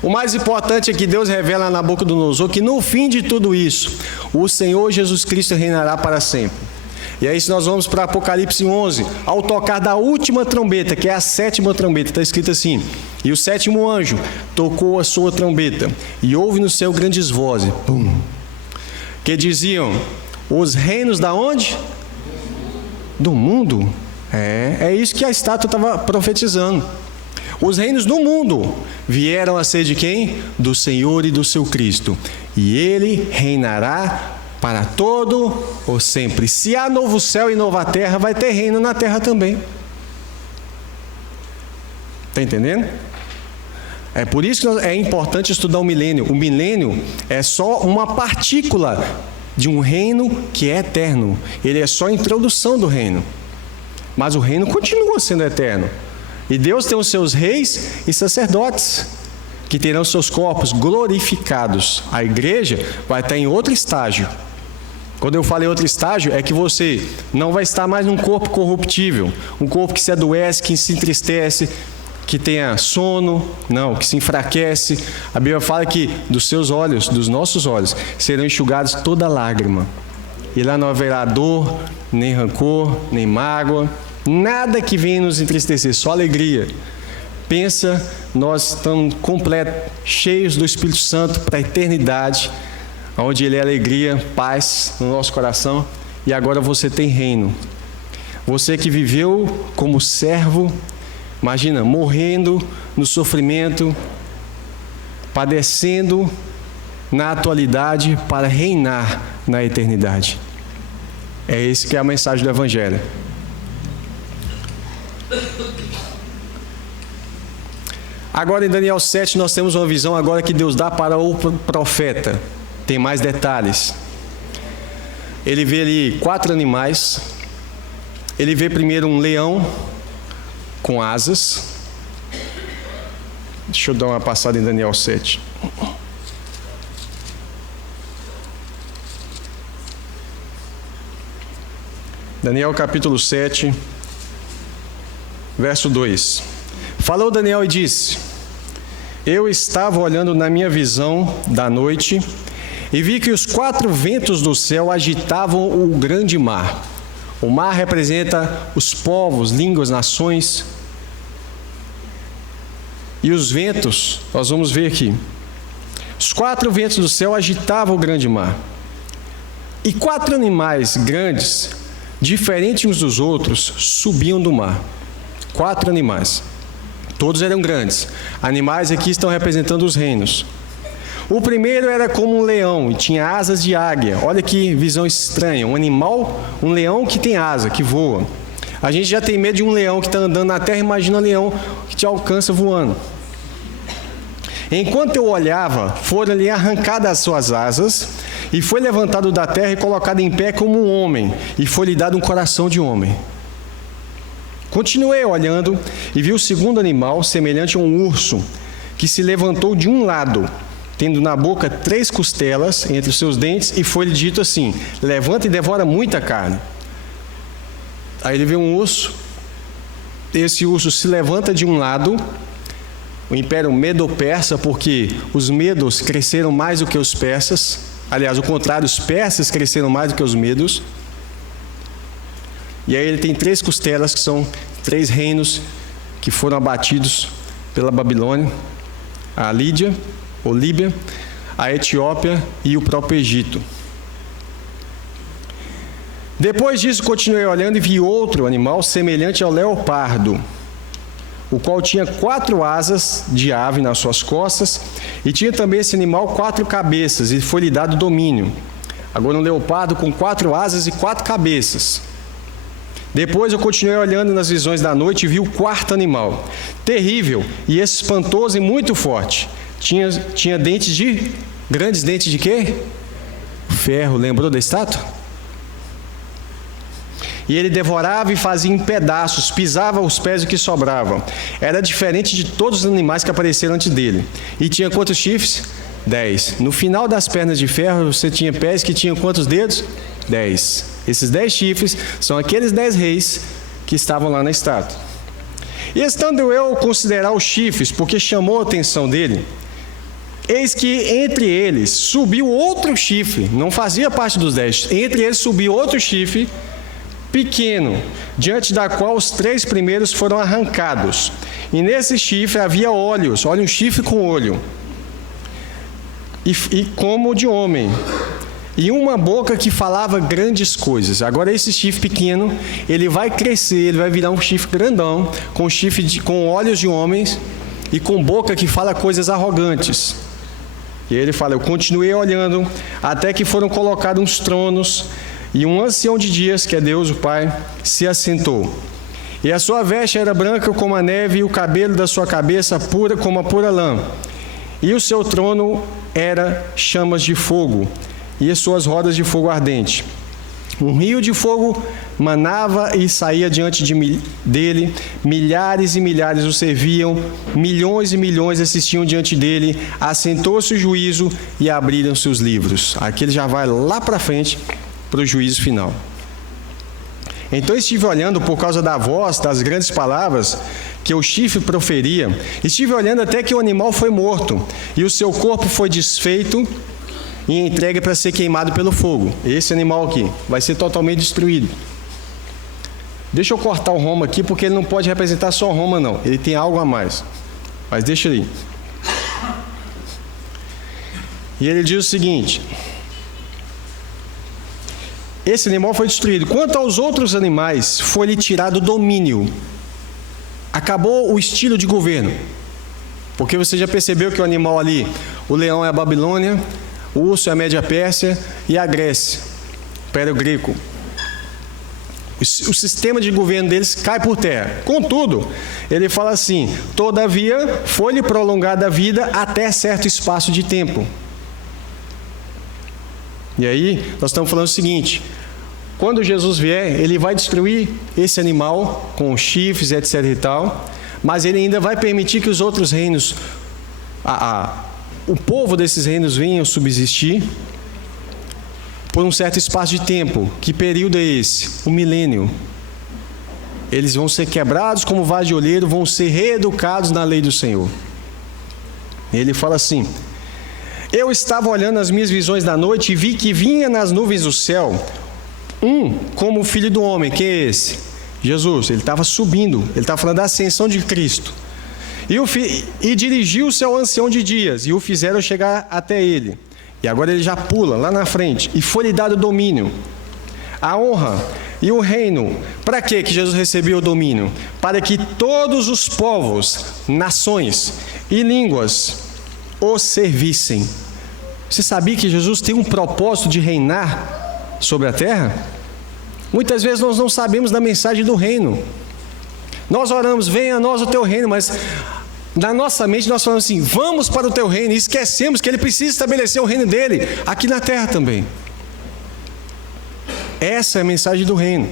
O mais importante é que Deus revela a Nabucodonosor que no fim de tudo isso, o Senhor Jesus Cristo reinará para sempre. E aí nós vamos para Apocalipse 11, ao tocar da última trombeta, que é a 7ª trombeta, está escrito assim: e o 7º anjo tocou a sua trombeta, e houve no céu grandes vozes, pum, que diziam: os reinos da onde? Do mundo. É isso que a estátua estava profetizando. Os reinos do mundo vieram a ser de quem? Do Senhor e do seu Cristo. E ele reinará para todo o sempre. Se há novo céu e nova terra, vai ter reino na terra também. Está entendendo? É por isso que é importante estudar o milênio. O milênio é só uma partícula de um reino que é eterno. Ele é só a introdução do reino. Mas o reino continua sendo eterno. E Deus tem os seus reis e sacerdotes, que terão seus corpos glorificados. A igreja vai estar em outro estágio. Quando eu falo em outro estágio, é que você não vai estar mais num corpo corruptível, um corpo que se adoece, que se entristece, que tenha sono, não, que se enfraquece. A Bíblia fala que dos seus olhos, dos nossos olhos, serão enxugados toda lágrima. E lá não haverá dor, nem rancor, nem mágoa, nada que venha nos entristecer, só alegria. Pensa, nós estamos completos, cheios do Espírito Santo para a eternidade, onde Ele é alegria, paz no nosso coração. E agora você tem reino. Você que viveu como servo, imagina, morrendo no sofrimento, padecendo na atualidade para reinar na eternidade. É esse que é a mensagem do Evangelho. Agora em Daniel 7 nós temos uma visão agora que Deus dá para o profeta. Tem mais detalhes. Ele vê ali 4 animais. Ele vê primeiro um leão com asas. Deixa eu dar uma passada em Daniel 7. Daniel capítulo 7, verso 2. Falou Daniel e disse: eu estava olhando na minha visão da noite e vi que os 4 ventos do céu agitavam o grande mar. O mar representa os povos, línguas, nações. E os ventos, nós vamos ver aqui. Os 4 ventos do céu agitavam o grande mar. E 4 animais grandes, diferentes uns dos outros, subiam do mar. 4 animais. Todos eram grandes. Animais aqui estão representando os reinos. O primeiro era como um leão e tinha asas de águia. Olha que visão estranha. Um animal, um leão que tem asa, que voa. A gente já tem medo de um leão que está andando na terra. Imagina um leão que te alcança voando. Enquanto eu olhava, foram-lhe arrancadas as suas asas e foi levantado da terra e colocado em pé como um homem, e foi-lhe dado um coração de homem. Continuei olhando e vi o segundo animal, semelhante a um urso, que se levantou de um lado, tendo na boca 3 costelas entre os seus dentes, e foi-lhe dito assim: levanta e devora muita carne. Aí ele vê um urso, esse urso se levanta de um lado, o Império Medo-Persa, porque os medos cresceram mais do que os persas, aliás, o contrário, os persas cresceram mais do que os medos, e aí ele tem 3 costelas, que são 3 reinos que foram abatidos pela Babilônia: a Lídia, ou Líbia, a Etiópia e o próprio Egito. Depois disso, continuei olhando e vi outro animal semelhante ao leopardo, o qual tinha 4 asas de ave nas suas costas, e tinha também esse animal 4 cabeças, e foi-lhe dado domínio. Agora um leopardo com 4 asas e 4 cabeças. Depois eu continuei olhando nas visões da noite e vi o 4º animal, terrível e espantoso e muito forte. Tinha dentes grandes dentes de quê? Ferro. Lembrou da estátua? E ele devorava e fazia em pedaços, pisava os pés do que sobravam. Era diferente de todos os animais que apareceram antes dele. E tinha quantos chifres? 10. No final das pernas de ferro, você tinha pés que tinham quantos dedos? 10. Esses 10 chifres são aqueles 10 reis que estavam lá na estátua. E estando eu a considerar os chifres, porque chamou a atenção dele, eis que entre eles subiu outro chifre, não fazia parte dos 10, entre eles subiu outro chifre, pequeno, diante da qual os 3 primeiros foram arrancados. E nesse chifre havia olhos, olha, um chifre com olho, e como de homem, e uma boca que falava grandes coisas. Agora esse chifre pequeno, ele vai crescer, ele vai virar um chifre grandão, com olhos de homens, e com boca que fala coisas arrogantes. E ele fala: eu continuei olhando, até que foram colocados uns tronos, e um ancião de dias, que é Deus o Pai, se assentou. E a sua veste era branca como a neve, e o cabelo da sua cabeça pura como a pura lã. E o seu trono era chamas de fogo, e as suas rodas de fogo ardente. Um rio de fogo manava e saía diante dele, milhares e milhares o serviam, milhões e milhões assistiam diante dele, assentou-se o juízo e abriram-se os livros. Aqui ele já vai lá para frente, para o juízo final. Então eu estive olhando por causa da voz, das grandes palavras que o chifre proferia, estive olhando até que o animal foi morto, e o seu corpo foi desfeito e entregue para ser queimado pelo fogo. Esse animal aqui vai ser totalmente destruído. Deixa eu cortar o Roma aqui, porque ele não pode representar só Roma, não. Ele tem algo a mais. Mas deixa aí. E ele diz o seguinte: esse animal foi destruído. Quanto aos outros animais, foi-lhe tirado o domínio. Acabou o estilo de governo. Porque você já percebeu que o animal ali, o leão é a Babilônia, o urso é a Média Pérsia e a Grécia, o Império Grego. O sistema de governo deles cai por terra. Contudo, ele fala assim: todavia, foi-lhe prolongada a vida até certo espaço de tempo. E aí, nós estamos falando o seguinte: quando Jesus vier, ele vai destruir esse animal com chifres, etc. e tal, mas ele ainda vai permitir que os outros reinos, o povo desses reinos venham subsistir por um certo espaço de tempo. Que período é esse? O milênio. Eles vão ser quebrados como vaso de olheiro, vão ser reeducados na lei do Senhor. Ele fala assim: eu estava olhando as minhas visões da noite e vi que vinha nas nuvens do céu como o Filho do Homem. Quem é esse? Jesus. Ele estava subindo, ele estava falando da ascensão de Cristo. E dirigiu-se ao ancião de dias, e o fizeram chegar até ele. E agora ele já pula lá na frente, e foi-lhe dado o domínio, a honra e o reino. Para que Jesus recebeu o domínio? Para que todos os povos, nações e línguas o servissem. Você sabia que Jesus tem um propósito de reinar sobre a terra? Muitas vezes nós não sabemos da mensagem do reino. Nós oramos: venha a nós o teu reino, mas na nossa mente nós falamos assim: vamos para o teu reino, e esquecemos que ele precisa estabelecer o reino dele aqui na terra também. Essa é a mensagem do reino.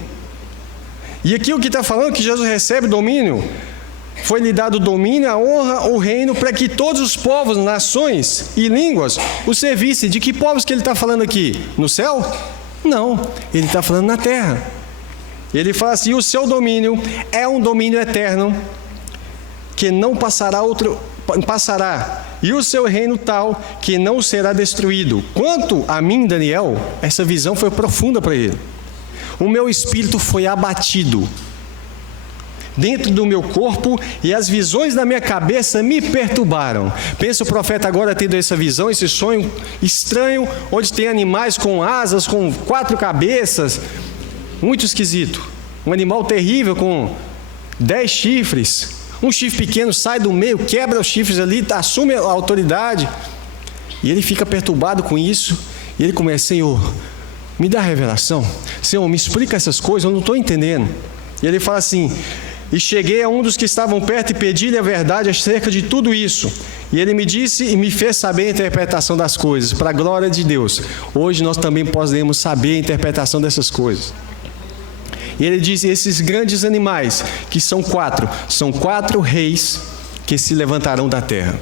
E aqui o que está falando que Jesus recebe domínio, foi-lhe dado o domínio, a honra, o reino, para que todos os povos, nações e línguas o servissem. De que povos que ele está falando aqui? No céu? Não, ele está falando na terra. Ele fala assim: o seu domínio é um domínio eterno, que não passará, e o seu reino tal, que não será destruído. Quanto a mim, Daniel, essa visão foi profunda para ele. O meu espírito foi abatido dentro do meu corpo, e as visões da minha cabeça me perturbaram. Pensa o profeta agora tendo essa visão, esse sonho estranho, onde tem animais com asas, com 4 cabeças, muito esquisito. Um animal terrível com 10 chifres. Um chifre pequeno sai do meio, quebra os chifres ali, assume a autoridade. E ele fica perturbado com isso. E ele começa: Senhor, me dá revelação. Senhor, me explica essas coisas, eu não estou entendendo. E ele fala assim: e cheguei a um dos que estavam perto e pedi-lhe a verdade acerca de tudo isso. E ele me disse e me fez saber a interpretação das coisas, para a glória de Deus. Hoje nós também podemos saber a interpretação dessas coisas. E ele diz: esses grandes animais, que são 4, são 4 reis que se levantarão da terra.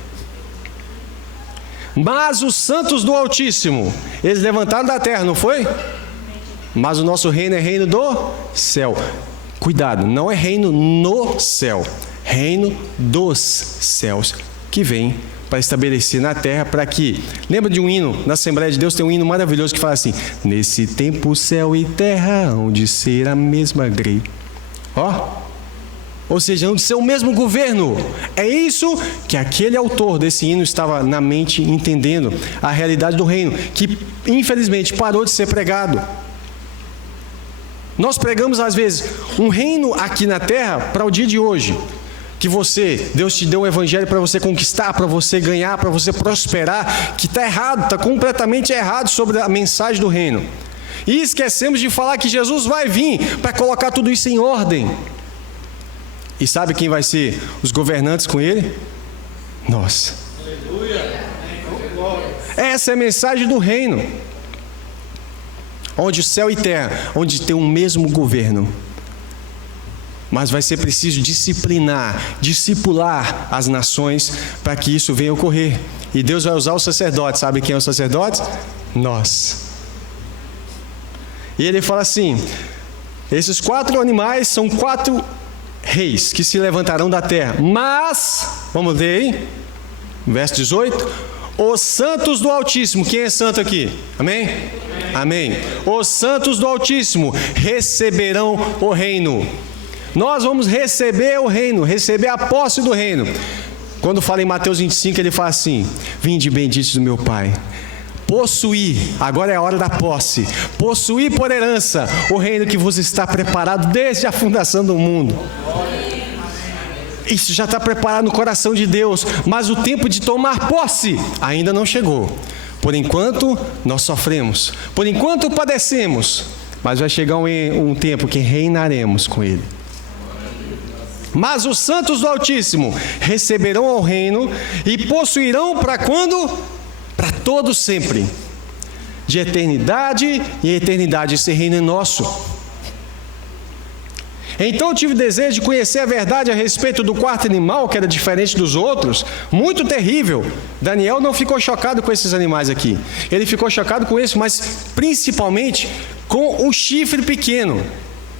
Mas os santos do Altíssimo, eles levantaram da terra, não foi? Mas o nosso reino é reino do céu. Cuidado, não é reino no céu, reino dos céus, que vem para estabelecer na terra, para que... Lembra de um hino, na Assembleia de Deus tem um hino maravilhoso que fala assim: nesse tempo céu e terra hão de ser a mesma grei. Ou seja, hão de ser o mesmo governo. É isso que aquele autor desse hino estava na mente, entendendo a realidade do reino, que infelizmente parou de ser pregado. Nós pregamos às vezes um reino aqui na terra para o dia de hoje, que Deus te deu um evangelho para você conquistar, para você ganhar, para você prosperar, que está errado, está completamente errado sobre a mensagem do reino. E esquecemos de falar que Jesus vai vir para colocar tudo isso em ordem. E sabe quem vai ser os governantes com ele? Nós. Essa é a mensagem do reino, onde o céu e terra, onde tem um mesmo governo. Mas vai ser preciso discipular as nações para que isso venha ocorrer. E Deus vai usar os sacerdotes. Sabe quem é os sacerdotes? Nós. E ele fala assim: esses 4 animais são 4 reis que se levantarão da terra. Mas, vamos ler aí, verso 18: os santos do Altíssimo. Quem é santo aqui? Amém? Amém. Os santos do Altíssimo receberão o reino. Nós vamos receber o reino, receber a posse do reino. Quando fala em Mateus 25, ele fala assim: vinde benditos do meu Pai, possuir, agora é a hora da posse, possuir por herança o reino que vos está preparado desde a fundação do mundo. Isso já está preparado no coração de Deus, mas o tempo de tomar posse ainda não chegou. Por enquanto nós sofremos, por enquanto padecemos, mas vai chegar um tempo que reinaremos com Ele. Mas os santos do Altíssimo receberão o reino e possuirão para quando? Para todo sempre, de eternidade em eternidade. Esse reino é nosso. Então eu tive desejo de conhecer a verdade a respeito do 4º animal, que era diferente dos outros, muito terrível. Daniel não ficou chocado com esses animais aqui, ele ficou chocado com esse, mas principalmente com o chifre pequeno.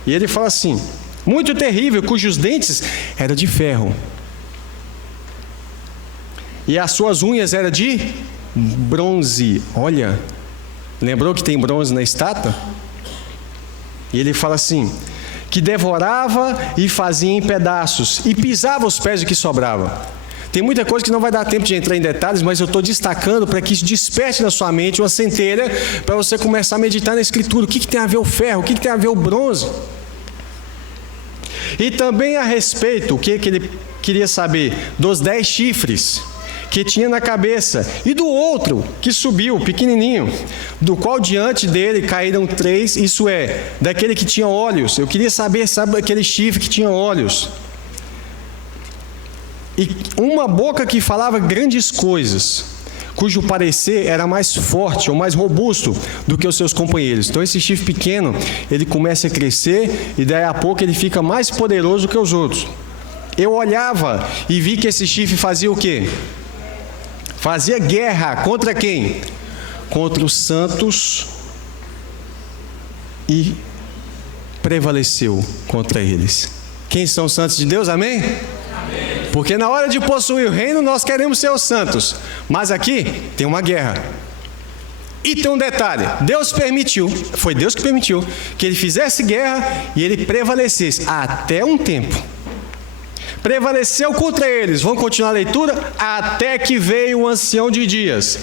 E ele fala assim: muito terrível, cujos dentes eram de ferro, e as suas unhas eram de bronze. Olha, lembrou que tem bronze na estátua? E ele fala assim: que devorava e fazia em pedaços, e pisava os pés do que sobrava. Tem muita coisa que não vai dar tempo de entrar em detalhes, mas eu estou destacando para que isso desperte na sua mente uma centelha, para você começar a meditar na Escritura. O que tem a ver o ferro? O que tem a ver o bronze? E também a respeito, o que ele queria saber? Dos 10 chifres que tinha na cabeça, e do outro que subiu, pequenininho, do qual diante dele caíram 3, isso é, daquele que tinha olhos. Eu queria saber, sabe, aquele chifre que tinha olhos, e uma boca que falava grandes coisas, cujo parecer era mais forte ou mais robusto do que os seus companheiros. Então esse chifre pequeno, ele começa a crescer, e daí a pouco ele fica mais poderoso que os outros. eu olhava e vi que esse chifre fazia o quê? Fazia guerra contra quem? Contra os santos e prevaleceu contra eles. Quem são os santos de Deus? Amém? Amém. Porque na hora de possuir o reino, nós queremos ser os santos. Mas aqui tem uma guerra. E tem um detalhe, Deus permitiu, foi Deus que permitiu, que ele fizesse guerra e ele prevalecesse até um tempo. Prevaleceu contra eles, vamos continuar a leitura? Até que veio o ancião de dias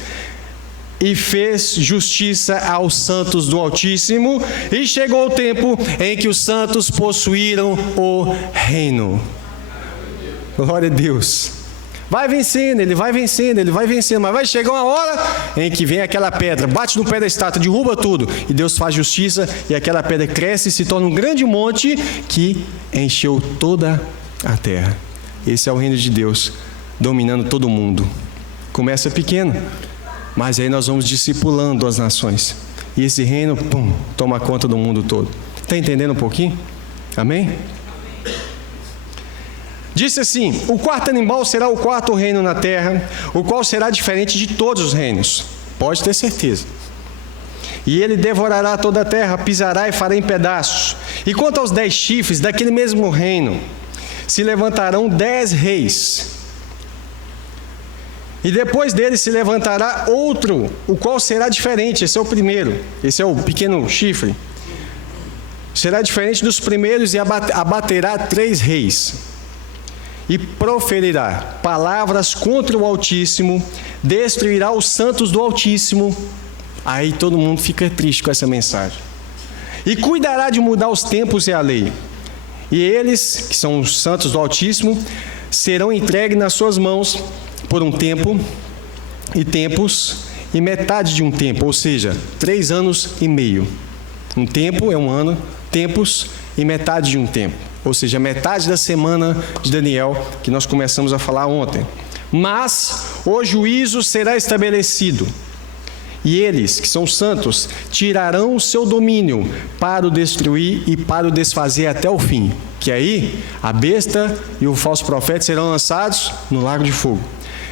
e fez justiça aos santos do Altíssimo, e chegou o tempo em que os santos possuíram o reino. Glória a Deus. Vai vencendo, ele vai vencendo, ele vai vencendo, mas vai chegar uma hora em que vem aquela pedra, bate no pé da estátua, derruba tudo, e Deus faz justiça, e aquela pedra cresce e se torna um grande monte que encheu toda a terra. Esse é o reino de Deus, dominando todo mundo. Começa pequeno, mas aí nós vamos discipulando as nações, e esse reino, toma conta do mundo todo. Está entendendo um pouquinho? Amém? Disse assim: o quarto animal será o quarto reino na terra, o qual será diferente de todos os reinos. Pode ter certeza. E ele devorará toda a terra, pisará e fará em pedaços. E quanto aos 10 chifres daquele mesmo reino, se levantarão 10 reis. E depois dele se levantará outro, o qual será diferente. Esse é o primeiro, esse é o pequeno chifre. Será diferente dos primeiros e abaterá 3 reis. E proferirá palavras contra o Altíssimo, destruirá os santos do Altíssimo. Aí todo mundo fica triste com essa mensagem. E cuidará de mudar os tempos e a lei. E eles, que são os santos do Altíssimo, serão entregues nas suas mãos por um tempo, e tempos, e metade de um tempo, ou seja, 3 anos e meio. Um tempo é um ano, tempos e metade de um tempo. Ou seja, metade da semana de Daniel, que nós começamos a falar ontem. Mas o juízo será estabelecido, e eles, que são santos, tirarão o seu domínio para o destruir e para o desfazer até o fim. Que aí, a besta e o falso profeta serão lançados no lago de fogo.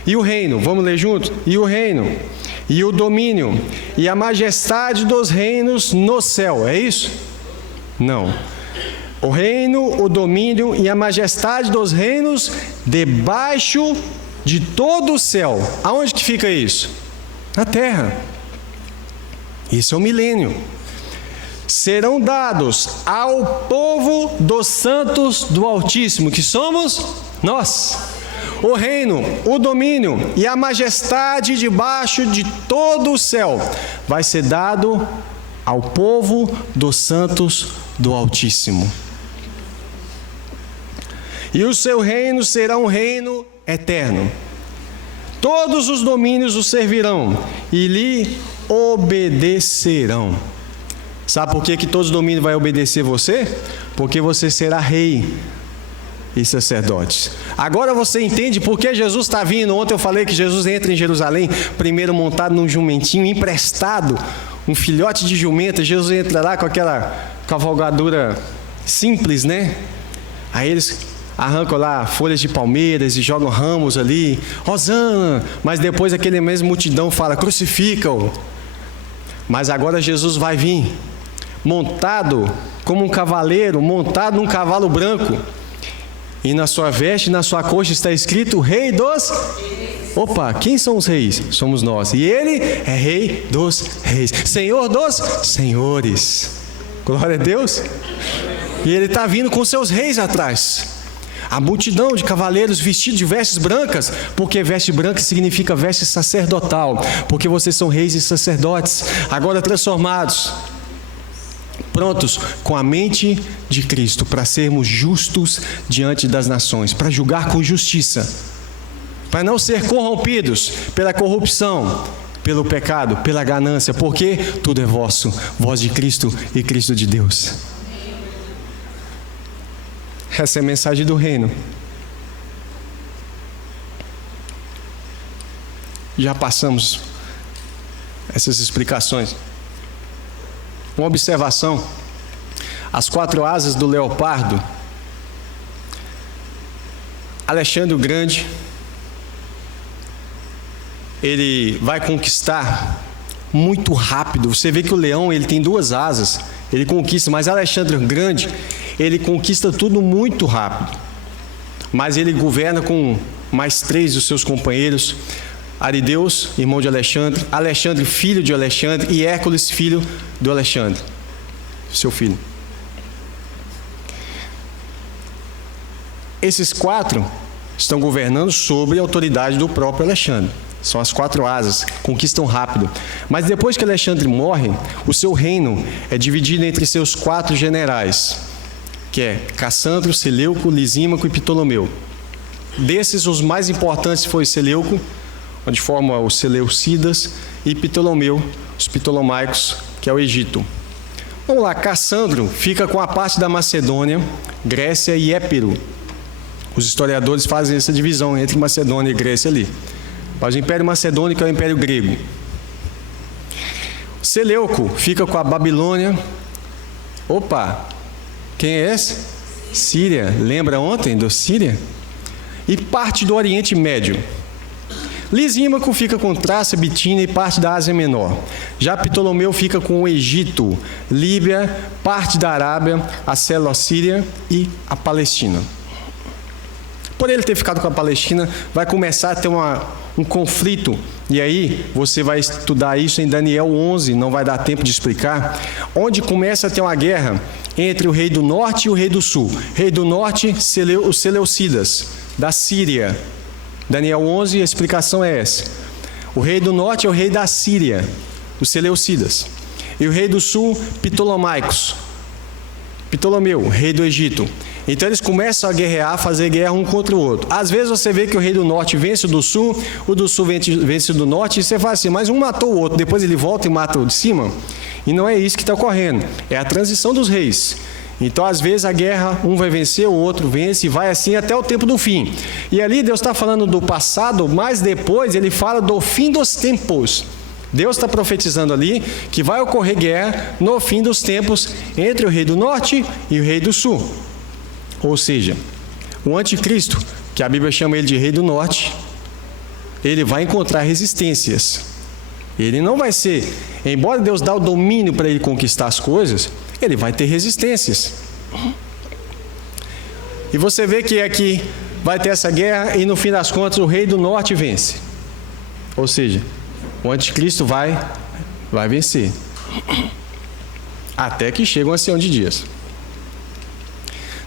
E o reino, vamos ler junto? E o reino, e o domínio, e a majestade dos reinos no céu. É isso? Não. O reino, o domínio e a majestade dos reinos debaixo de todo o céu. Aonde que fica isso? Na terra. Isso é o milênio. Serão dados ao povo dos santos do Altíssimo, que somos nós. O reino, o domínio e a majestade debaixo de todo o céu vai ser dado ao povo dos santos do Altíssimo. E o seu reino será um reino eterno. Todos os domínios o servirão e lhe obedecerão. Sabe por que todos os domínios vão obedecer você? Porque você será rei e sacerdote. Agora você entende por que Jesus está vindo. Ontem eu falei que Jesus entra em Jerusalém, primeiro montado num jumentinho emprestado, um filhote de jumenta. Jesus entra lá com aquela cavalgadura simples, né? Aí eles arrancam lá folhas de palmeiras e jogam ramos ali, Hosana, mas depois aquele mesmo multidão fala, crucifica-o. Mas agora Jesus vai vir, montado como um cavaleiro, montado num cavalo branco, e na sua veste, na sua coxa está escrito, Rei dos... Opa, quem são os reis? Somos nós, e ele é Rei dos reis, Senhor dos senhores. Glória a Deus. E ele está vindo com seus reis atrás. A multidão de cavaleiros vestidos de vestes brancas, porque veste branca significa veste sacerdotal, porque vocês são reis e sacerdotes, agora transformados, prontos com a mente de Cristo, para sermos justos diante das nações, para julgar com justiça, para não ser corrompidos pela corrupção, pelo pecado, pela ganância, porque tudo é vosso, vós de Cristo e Cristo de Deus. Essa é a mensagem do reino. Já passamos essas explicações. Uma observação: as 4 asas do leopardo Alexandre o Grande, ele vai conquistar muito rápido. Você vê que o leão, ele tem 2 asas, ele conquista, mas Alexandre o Grande, ele conquista tudo muito rápido. Mas ele governa com mais 3 dos seus companheiros: Arideus, irmão de Alexandre, Alexandre, filho de Alexandre, e Hércules, filho do Alexandre, seu filho. Esses 4 estão governando sob a autoridade do próprio Alexandre. São as 4 asas, conquistam rápido. Mas depois que Alexandre morre, o seu reino é dividido entre seus 4 generais, que é Cassandro, Seleuco, Lisímaco e Ptolomeu. Desses, os mais importantes foi Seleuco, onde forma os Seleucidas, e Ptolomeu, os Ptolomaicos, que é o Egito. Vamos lá, Cassandro fica com a parte da Macedônia, Grécia e Épiro. Os historiadores fazem essa divisão entre Macedônia e Grécia ali. Mas o Império Macedônico é o Império Grego. Seleuco fica com a Babilônia. Opa! Quem é esse? Síria. Lembra ontem do Síria? E parte do Oriente Médio. Lisímaco fica com Trácia, Bitínia e parte da Ásia Menor. Já Ptolomeu fica com o Egito, Líbia, parte da Arábia, a Celocíria e a Palestina. Por ele ter ficado com a Palestina, vai começar a ter um conflito. E aí, você vai estudar isso em Daniel 11, não vai dar tempo de explicar, onde começa a ter uma guerra entre o rei do norte e o rei do sul. Rei do norte, os Seleucidas, da Síria. Daniel 11, a explicação é essa. O rei do norte é o rei da Síria, os Seleucidas. E o rei do sul, Ptolomaicos. Ptolomeu, rei do Egito. Então eles começam a guerrear, fazer guerra um contra o outro. Às vezes você vê que o rei do norte vence o do sul vence o do norte, e você fala assim, mas um matou o outro, depois ele volta e mata o de cima. E não é isso que está ocorrendo, é a transição dos reis. Então, às vezes, a guerra, um vai vencer, o outro vence, e vai assim até o tempo do fim. E ali Deus está falando do passado, mas depois ele fala do fim dos tempos. Deus está profetizando ali que vai ocorrer guerra no fim dos tempos entre o rei do norte e o rei do sul. Ou seja, o anticristo, que a Bíblia chama ele de rei do norte, ele vai encontrar resistências. Ele não vai ser, embora Deus dê o domínio para ele conquistar as coisas, ele vai ter resistências. E você vê que aqui vai ter essa guerra e no fim das contas o rei do norte vence. Ou seja, o anticristo vai vencer. Até que chega o ancião de dias.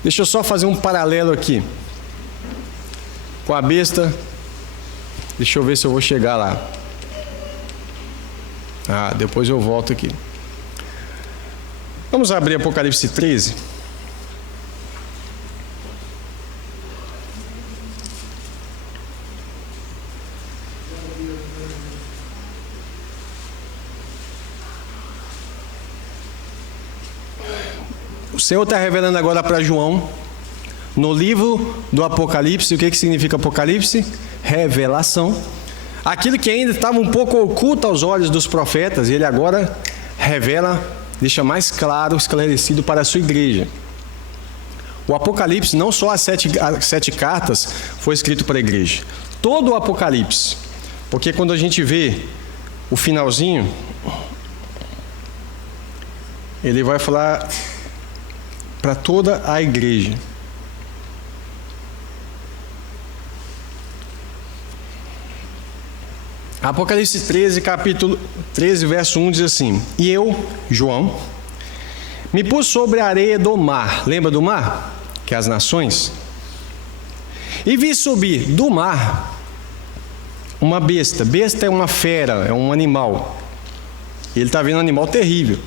Deixa eu só fazer um paralelo aqui com a besta. Deixa eu ver se eu vou chegar lá. Depois eu volto aqui. Vamos abrir Apocalipse 13. O Senhor está revelando agora para João, no livro do Apocalipse. O que significa Apocalipse? Revelação. Aquilo que ainda estava um pouco oculto aos olhos dos profetas, ele agora revela, deixa mais claro, esclarecido para a sua igreja. O Apocalipse, não só as sete cartas, foi escrito para a igreja. Todo o Apocalipse. Porque quando a gente vê o finalzinho, ele vai falar para toda a igreja. Apocalipse 13, capítulo 13, verso 1 diz assim: E eu, João, me pus sobre a areia do mar. Lembra do mar? Que é as nações. E vi subir do mar uma besta. Besta é uma fera, é um animal. Ele está vendo um animal terrível.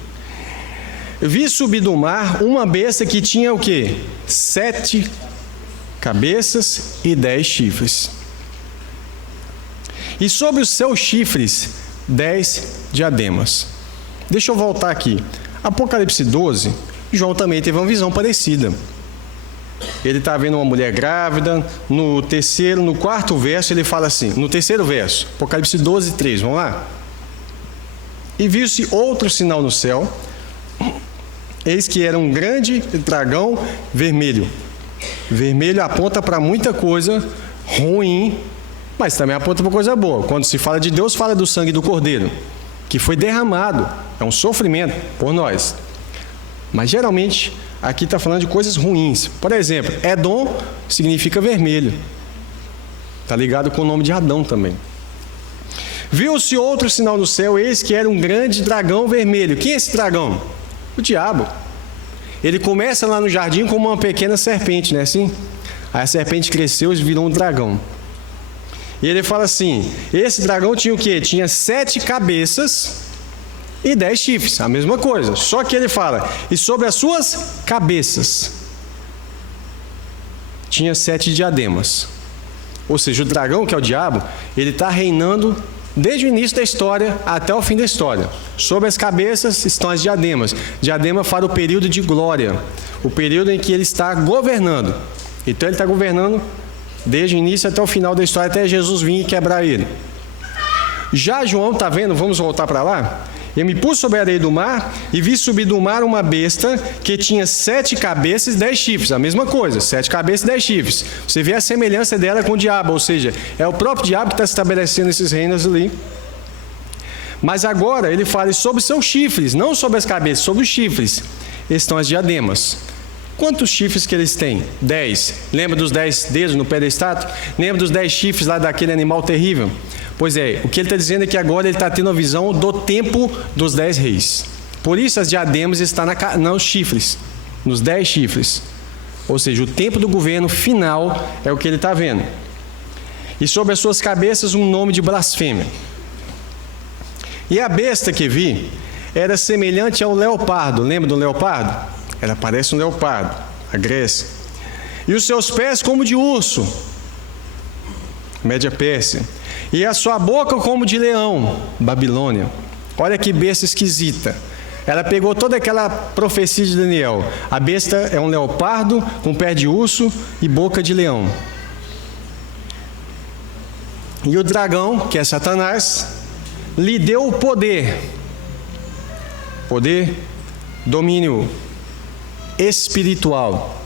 Vi subir do mar uma besta que tinha o quê? 7 cabeças e 10 chifres. E sobre os seus chifres, 10 diademas. Deixa eu voltar aqui. Apocalipse 12, João também teve uma visão parecida. Ele está vendo uma mulher grávida. No quarto verso, ele fala assim, no terceiro verso, Apocalipse 12, 3, vamos lá? E viu-se outro sinal no céu, eis que era um grande dragão vermelho, Vermelho aponta para muita coisa ruim, mas também aponta para coisa boa. Quando se fala de Deus, fala do sangue do Cordeiro, que foi derramado. É um sofrimento por nós. Mas geralmente aqui está falando de coisas ruins. Por exemplo, Edom significa vermelho. Está ligado com o nome de Adão também. Viu-se outro sinal no céu, eis que era um grande dragão vermelho. Quem é esse dragão? O diabo. Ele começa lá no jardim como uma pequena serpente, não é assim? Aí a serpente cresceu e virou um dragão. E ele fala assim, esse dragão tinha o quê? Tinha 7 cabeças e 10 chifres, a mesma coisa. Só que ele fala, e sobre as suas cabeças tinha 7 diademas. Ou seja, o dragão, que é o diabo, ele está reinando desde o início da história até o fim da história. Sobre as cabeças estão as diademas. Diadema fala o período de glória, o período em que ele está governando. Então ele está governando desde o início até o final da história, até Jesus vir e quebrar ele. Já João, está vendo? Vamos voltar para lá? Eu me pus sobre a areia do mar e vi subir do mar uma besta que tinha 7 cabeças e 10 chifres. A mesma coisa, 7 cabeças e 10 chifres. Você vê a semelhança dela com o diabo, ou seja, é o próprio diabo que está estabelecendo esses reinos ali. Mas agora ele fala sobre seus chifres, não sobre as cabeças, sobre os chifres. Estão as diademas. Quantos chifres que eles têm? 10. Lembra dos 10 dedos no pé da estátua? Lembra dos 10 chifres lá daquele animal terrível? Pois é, o que ele está dizendo é que agora ele está tendo a visão do tempo dos 10 reis. Por isso as diademas estão nos chifres, nos 10 chifres. Ou seja, o tempo do governo final é o que ele está vendo. E sobre as suas cabeças um nome de blasfêmia. E a besta que vi era semelhante ao leopardo. Lembra do leopardo? Ela parece um leopardo, a Grécia. E os seus pés como de urso, Média Pérsia. E a sua boca como de leão, Babilônia. Olha que besta esquisita. Ela pegou toda aquela profecia de Daniel. A besta é um leopardo com pé de urso e boca de leão. E o dragão, que é Satanás, lhe deu o poder, domínio espiritual,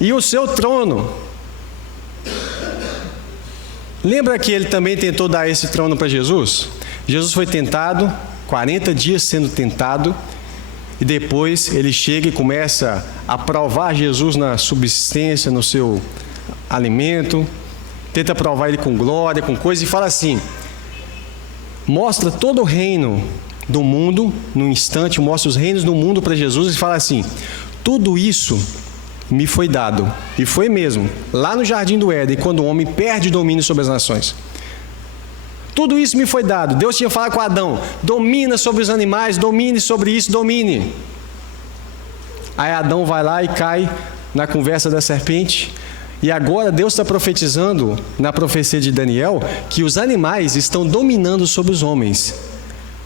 e o seu trono. Lembra que ele também tentou dar esse trono para Jesus? Jesus foi tentado, 40 dias sendo tentado, e depois ele chega e começa a provar Jesus na subsistência, no seu alimento, tenta provar ele com glória, com coisa, e fala assim, mostra todo o reino do mundo, num instante, mostra os reinos do mundo para Jesus, e fala assim, tudo isso me foi dado, e foi mesmo, lá no Jardim do Éden, quando o homem perde o domínio sobre as nações. Tudo isso me foi dado. Deus tinha falado com Adão, domina sobre os animais, domine sobre isso, domine. Aí Adão vai lá e cai na conversa da serpente, e agora Deus está profetizando, na profecia de Daniel, que os animais estão dominando sobre os homens.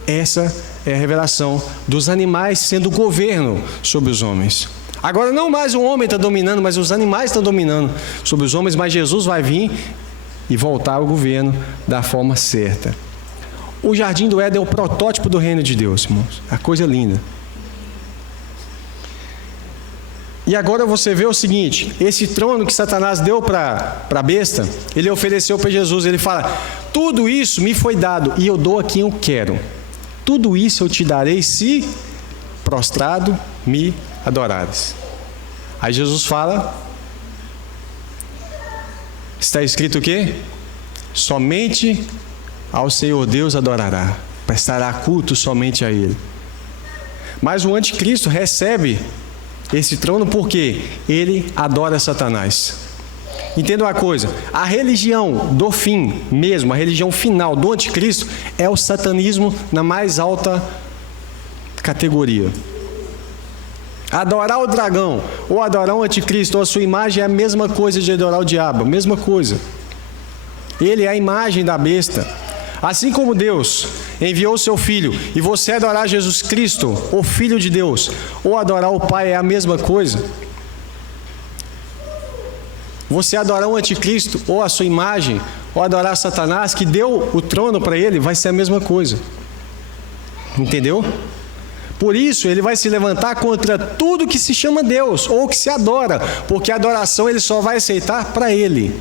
Essa é a revelação dos animais sendo governo sobre os homens. Agora não mais o homem está dominando, mas os animais estão dominando sobre os homens, mas Jesus vai vir e voltar ao governo da forma certa. O Jardim do Éden é o protótipo do reino de Deus, irmãos. É a coisa linda. E agora você vê o seguinte, esse trono que Satanás deu para a besta, ele ofereceu para Jesus, ele fala, tudo isso me foi dado e eu dou a quem eu quero. Tudo isso eu te darei se prostrado me adorares. Aí Jesus fala, está escrito o quê? Somente ao Senhor Deus adorará, prestará culto somente a Ele. Mas o anticristo recebe esse trono porque ele adora Satanás. Entenda uma coisa, a religião do fim mesmo, a religião final do anticristo é o satanismo na mais alta categoria. Adorar o dragão, ou adorar o anticristo, ou a sua imagem é a mesma coisa de adorar o diabo, a mesma coisa. Ele é a imagem da besta. Assim como Deus enviou o seu Filho, e você adorar Jesus Cristo, o Filho de Deus, ou adorar o Pai é a mesma coisa. Você adorar o anticristo, ou a sua imagem, ou adorar Satanás, que deu o trono para ele, vai ser a mesma coisa. Entendeu? Por isso, ele vai se levantar contra tudo que se chama Deus, ou que se adora, porque a adoração ele só vai aceitar para ele.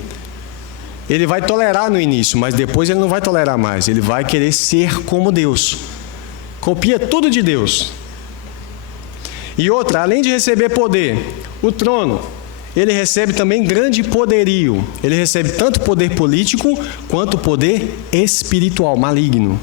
Ele vai tolerar no início, mas depois ele não vai tolerar mais, ele vai querer ser como Deus. Copia tudo de Deus. E outra, além de receber poder, o trono, ele recebe também grande poderio. Ele recebe tanto poder político, quanto poder espiritual, maligno.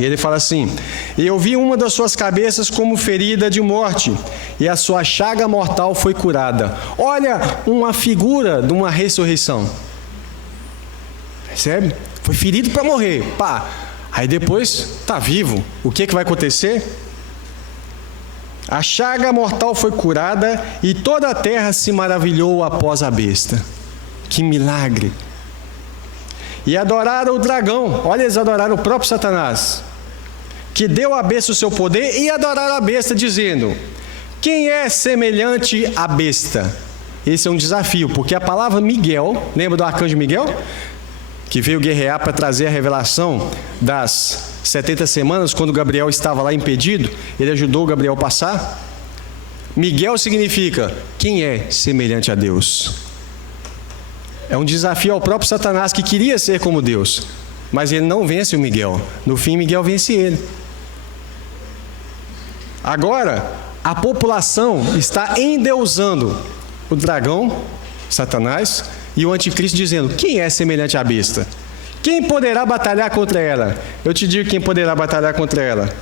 E ele fala assim: e eu vi uma das suas cabeças como ferida de morte, e a sua chaga mortal foi curada. Olha uma figura de uma ressurreição. Percebe? Foi ferido para morrer. Pá. Aí depois está vivo. O que vai acontecer? A chaga mortal foi curada e toda a terra se maravilhou após a besta. Que milagre! E adoraram o dragão. Olha, eles adoraram o próprio Satanás, que deu à besta o seu poder, e adoraram a besta, dizendo: quem é semelhante à besta? Esse é um desafio, porque a palavra Miguel, lembra do arcanjo Miguel? Que veio guerrear para trazer a revelação das 70 semanas, quando Gabriel estava lá impedido, ele ajudou Gabriel a passar. Miguel significa, quem é semelhante a Deus? É um desafio ao próprio Satanás, que queria ser como Deus, mas ele não vence o Miguel. No fim, Miguel vence ele. Agora, a população está endeusando o dragão, Satanás, e o anticristo, dizendo: quem é semelhante à besta? Quem poderá batalhar contra ela? Eu te digo quem poderá batalhar contra ela: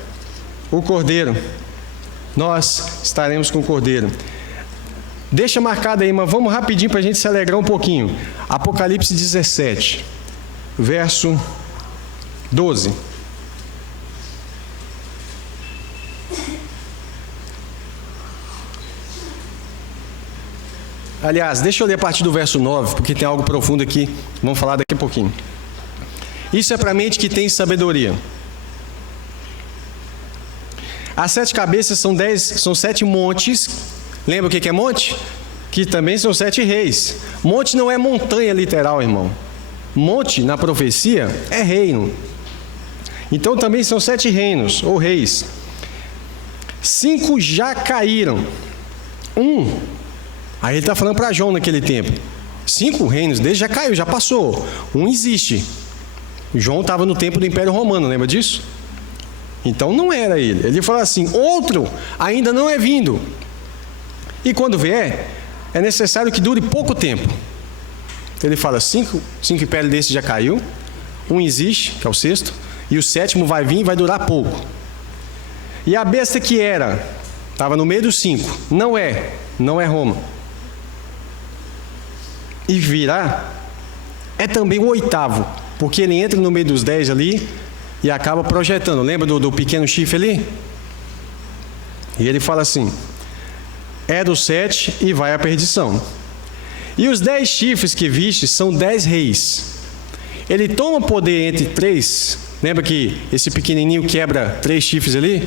o Cordeiro. Nós estaremos com o Cordeiro. Deixa marcado aí, mas vamos rapidinho para a gente se alegrar um pouquinho. Apocalipse 17, verso 12. Aliás, deixa eu ler a partir do verso 9, porque tem algo profundo aqui. Vamos falar daqui a pouquinho. Isso é para a mente que tem sabedoria. As 7 cabeças são 7 montes. Lembra o que é monte? Que também são 7 reis. Monte não é montanha literal, irmão. Monte, na profecia, é reino. Então também são 7 reinos, ou reis. 5 já caíram. Aí ele está falando para João naquele tempo. 5 reinos dele já caiu, já passou. 1 existe. João estava no tempo do Império Romano, lembra disso? Então não era ele. Ele fala assim: outro ainda não é vindo. E quando vier, é necessário que dure pouco tempo. Então ele fala: 5 impérios desses já caiu. 1 existe, que é o 6º. E o 7º vai vir e vai durar pouco. E a besta que estava no meio dos 5. Não é Roma. E virá, é também o 8º, porque ele entra no meio dos 10 ali e acaba projetando. Lembra do pequeno chifre ali? E ele fala assim: é do 7 e vai à perdição. E os 10 chifres que viste são 10 reis. Ele toma poder entre 3. Lembra que esse pequenininho quebra 3 chifres ali?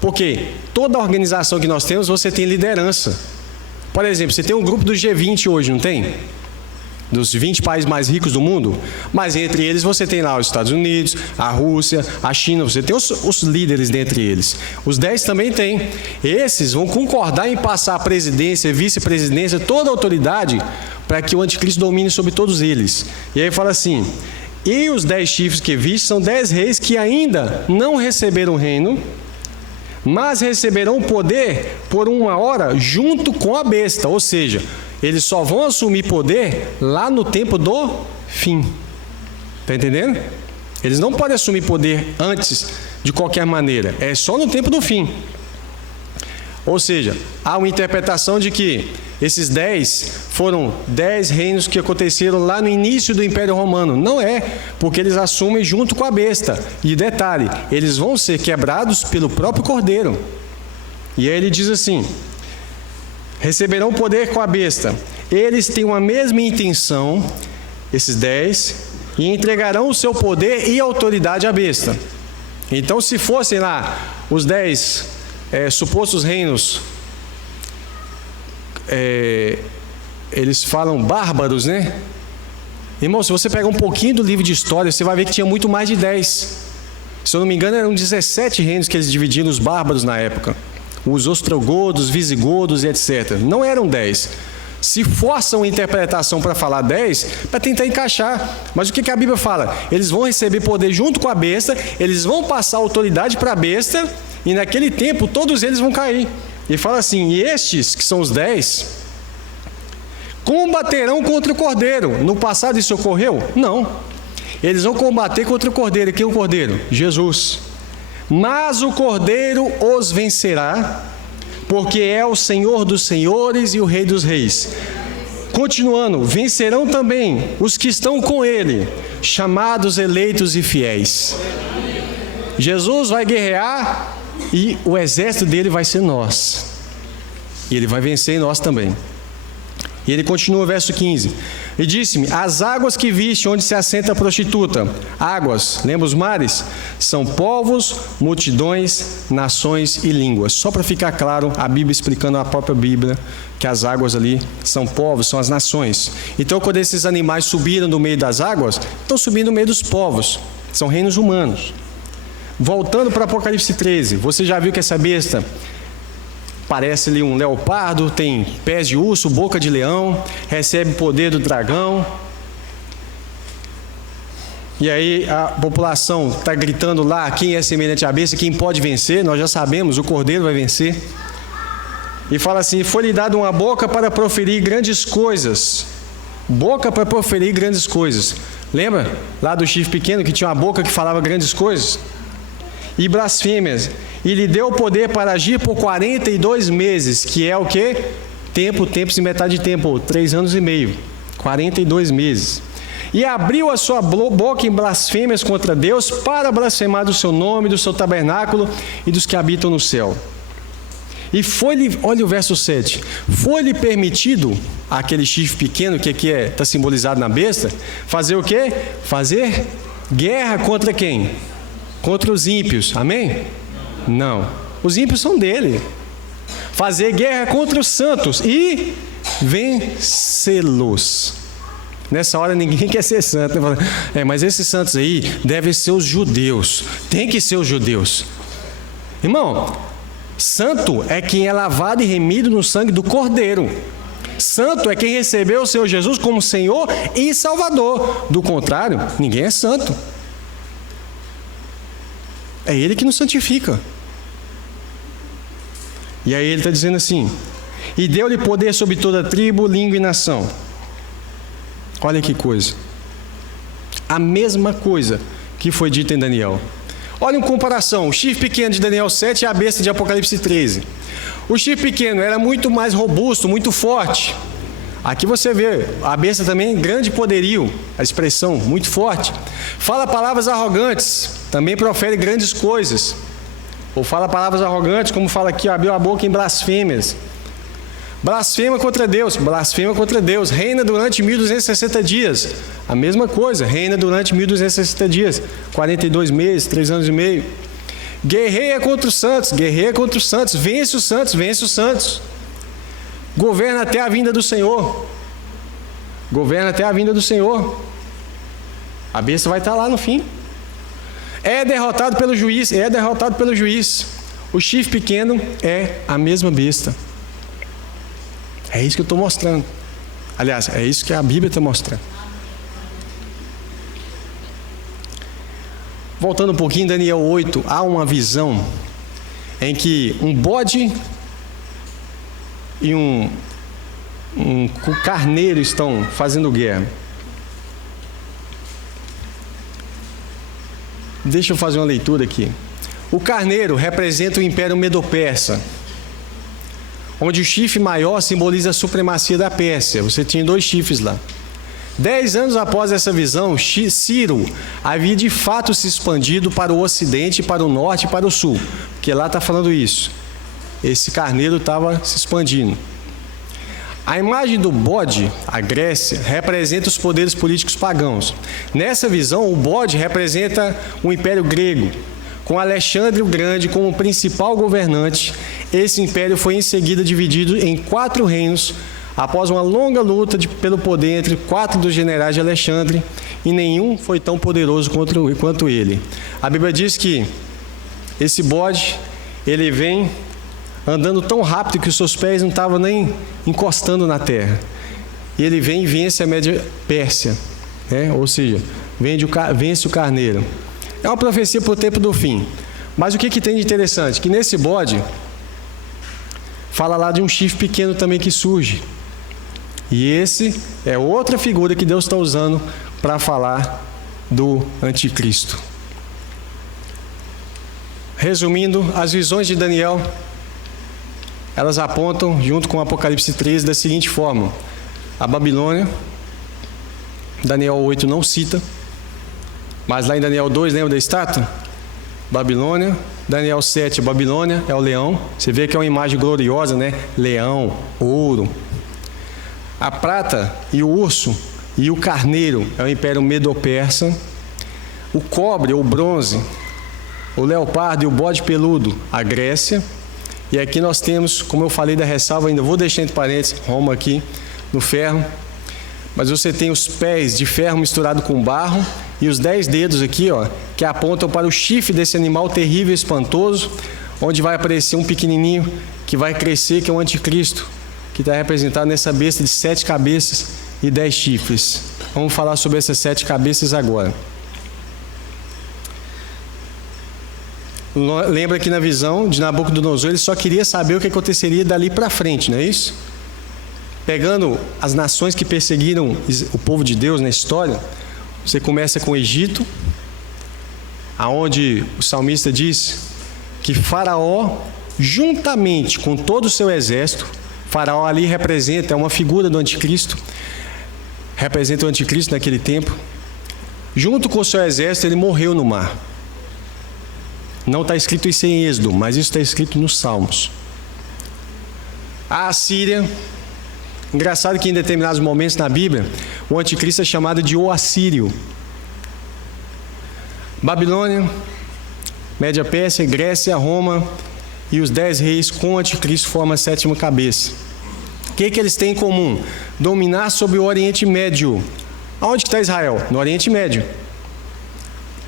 Porque toda organização que nós temos, você tem liderança. Por exemplo, você tem um grupo do G20 hoje, não tem? Dos 20 países mais ricos do mundo, mas entre eles você tem lá os Estados Unidos, a Rússia, a China, você tem os líderes dentre eles. Os 10 também tem. Esses vão concordar em passar a presidência, vice-presidência, toda a autoridade para que o anticristo domine sobre todos eles. E aí fala assim: e os 10 chifres que viste são 10 reis que ainda não receberam o reino, mas receberão poder por 1 hora junto com a besta. Ou seja, eles só vão assumir poder lá no tempo do fim. Está entendendo? Eles não podem assumir poder antes de qualquer maneira. É só no tempo do fim. Ou seja, há uma interpretação de que esses 10 foram 10 reinos que aconteceram lá no início do Império Romano. Não é, porque eles assumem junto com a besta. E detalhe, eles vão ser quebrados pelo próprio Cordeiro. E aí ele diz assim: receberão poder com a besta. Eles têm uma mesma intenção, esses 10, e entregarão o seu poder e autoridade à besta. Então, se fossem lá os 10 supostos reinos, eles falam bárbaros, né? Irmão, se você pegar um pouquinho do livro de história, você vai ver que tinha muito mais de 10. Se eu não me engano, eram 17 reinos que eles dividiram, os bárbaros na época. Os ostrogodos, visigodos e etc. Não eram 10. Se forçam a interpretação para falar 10, para tentar encaixar. Mas o que a Bíblia fala? Eles vão receber poder junto com a besta, eles vão passar autoridade para a besta, e naquele tempo todos eles vão cair. E fala assim, e estes, que são os 10, combaterão contra o Cordeiro. No passado isso ocorreu? Não. Eles vão combater contra o Cordeiro. Quem é o Cordeiro? Jesus. Mas o Cordeiro os vencerá, porque é o Senhor dos senhores e o Rei dos reis. Continuando, vencerão também os que estão com ele, chamados, eleitos e fiéis. Jesus vai guerrear e o exército dele vai ser nós. E ele vai vencer em nós também. E ele continua, verso 15. E disse-me, as águas que viste onde se assenta a prostituta, águas, lembra os mares? São povos, multidões, nações e línguas. Só para ficar claro, a Bíblia explicando a própria Bíblia, que as águas ali são povos, são as nações. Então, quando esses animais subiram no meio das águas, estão subindo no meio dos povos. São reinos humanos. Voltando para Apocalipse 13, você já viu que essa besta parece ali um leopardo, tem pés de urso, boca de leão, recebe poder do dragão. E aí a população está gritando lá, quem é semelhante à besta, quem pode vencer? Nós já sabemos, o Cordeiro vai vencer. E fala assim, foi-lhe dado uma boca para proferir grandes coisas. Boca para proferir grandes coisas. Lembra lá do chifre pequeno que tinha uma boca que falava grandes coisas? E blasfêmias. E lhe deu o poder para agir por 42 meses, que é o quê? Tempos e metade de tempo, 3 anos e meio, 42 meses. E abriu a sua boca em blasfêmias contra Deus, para blasfemar do seu nome, do seu tabernáculo e dos que habitam no céu. E foi-lhe, olha o verso 7, foi-lhe permitido, aquele chifre pequeno que aqui está simbolizado na besta, fazer o quê? Fazer guerra contra quem? Contra os ímpios, amém? Não, os ímpios são dele. Fazer guerra contra os santos e vencê-los. Nessa hora ninguém quer ser santo. Mas esses santos aí devem ser os judeus. Tem que ser os judeus. Irmão, santo é quem é lavado e remido no sangue do Cordeiro. Santo é quem recebeu o Senhor Jesus como Senhor e Salvador. Do contrário, ninguém é santo. É Ele que nos santifica. E aí ele está dizendo assim, e deu-lhe poder sobre toda tribo, língua e nação. Olha que coisa. A mesma coisa que foi dita em Daniel. Olha em comparação, o chifre pequeno de Daniel 7 e a besta de Apocalipse 13. O chifre pequeno era muito mais robusto, muito forte. Aqui você vê, a besta também, grande poderio, a expressão, muito forte. Fala palavras arrogantes, também profere grandes coisas. Ou fala palavras arrogantes, como fala aqui, abriu a boca em blasfêmias. Blasfema contra Deus, reina durante 1260 dias. A mesma coisa, reina durante 1260 dias, 42 meses, 3 anos e meio. Guerreia contra os santos, vence os santos. Governa até a vinda do Senhor. A besta vai estar lá no fim. É derrotado pelo juiz. O chifre pequeno é a mesma besta. É isso que eu estou mostrando. Aliás, é isso que a Bíblia está mostrando. Voltando um pouquinho, em Daniel 8, há uma visão em que um bode e um carneiro estão fazendo guerra. Deixa eu fazer uma leitura aqui. O carneiro representa o Império Medo-Persa, onde o chifre maior simboliza a supremacia da Pérsia. Você tinha 2 chifres lá. 10 anos após essa visão, Ciro havia de fato se expandido para o ocidente, para o norte e para o sul. Porque lá está falando isso. Esse carneiro estava se expandindo. A imagem do bode, a Grécia, representa os poderes políticos pagãos. Nessa visão, o bode representa o Império Grego, com Alexandre o Grande como principal governante. Esse império foi em seguida dividido em 4 reinos, após uma longa luta pelo poder entre 4 dos generais de Alexandre, e nenhum foi tão poderoso quanto ele. A Bíblia diz que esse bode, ele vem andando tão rápido que os seus pés não estavam nem encostando na terra. E ele vem e vence a Média Pérsia, né? Ou seja, vence o carneiro. É uma profecia para o tempo do fim. Mas o que tem de interessante? Que nesse bode, fala lá de um chifre pequeno também que surge. E esse é outra figura que Deus está usando para falar do anticristo. Resumindo, as visões de Daniel, elas apontam, junto com o Apocalipse 13, da seguinte forma: a Babilônia, Daniel 8 não cita, mas lá em Daniel 2, lembra da estátua? Babilônia. Daniel 7, Babilônia é o leão. Você vê que é uma imagem gloriosa, né? Leão, ouro. A prata e o urso e o carneiro é o Império Medo-Persa. O cobre ou bronze, o leopardo e o bode peludo, a Grécia. E aqui nós temos, como eu falei da ressalva, ainda vou deixar entre parênteses, Roma aqui, no ferro. Mas você tem os pés de ferro misturado com barro e os 10 dedos aqui, ó, que apontam para o chifre desse animal terrível e espantoso, onde vai aparecer um pequenininho que vai crescer, que é o anticristo, que está representado nessa besta de 7 cabeças e 10 chifres. Vamos falar sobre essas 7 cabeças agora. Lembra que na visão de Nabucodonosor ele só queria saber o que aconteceria dali para frente, não é isso? Pegando as nações que perseguiram o povo de Deus na história, você começa com o Egito, aonde o salmista diz que Faraó, juntamente com todo o seu exército, Faraó ali representa, é uma figura do anticristo, representa o anticristo naquele tempo, junto com o seu exército ele morreu no mar. Não está escrito isso em Êxodo, mas isso está escrito nos Salmos. A Assíria, engraçado que em determinados momentos na Bíblia, o anticristo é chamado de o Assírio. Babilônia, Média Pérsia, Grécia, Roma e os 10 reis com o anticristo formam a 7ª cabeça. O que eles têm em comum? Dominar sobre o Oriente Médio. Aonde está Israel? No Oriente Médio.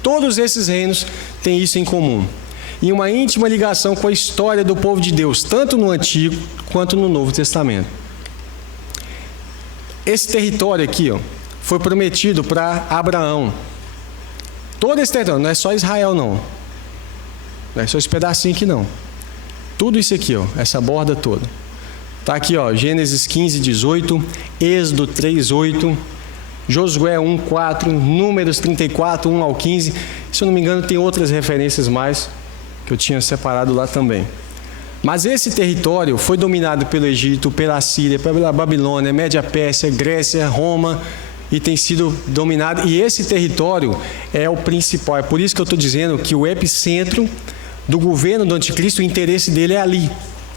Todos esses reinos têm isso em comum. E uma íntima ligação com a história do povo de Deus, tanto no Antigo quanto no Novo Testamento. Esse território aqui, ó, foi prometido para Abraão. Todo esse território, não é só Israel não. Não é só esse pedacinho aqui não. Tudo isso aqui, ó, essa borda toda. Está aqui, ó, Gênesis 15, 18, Êxodo 3, 8, Josué 1, 4, Números 34, 1 ao 15. Se eu não me engano, tem outras referências mais que eu tinha separado lá também. Mas esse território foi dominado pelo Egito, pela Síria, pela Babilônia, Média Pérsia, Grécia, Roma, e tem sido dominado. E esse território é o principal. É por isso que eu estou dizendo que o epicentro do governo do anticristo, o interesse dele é ali,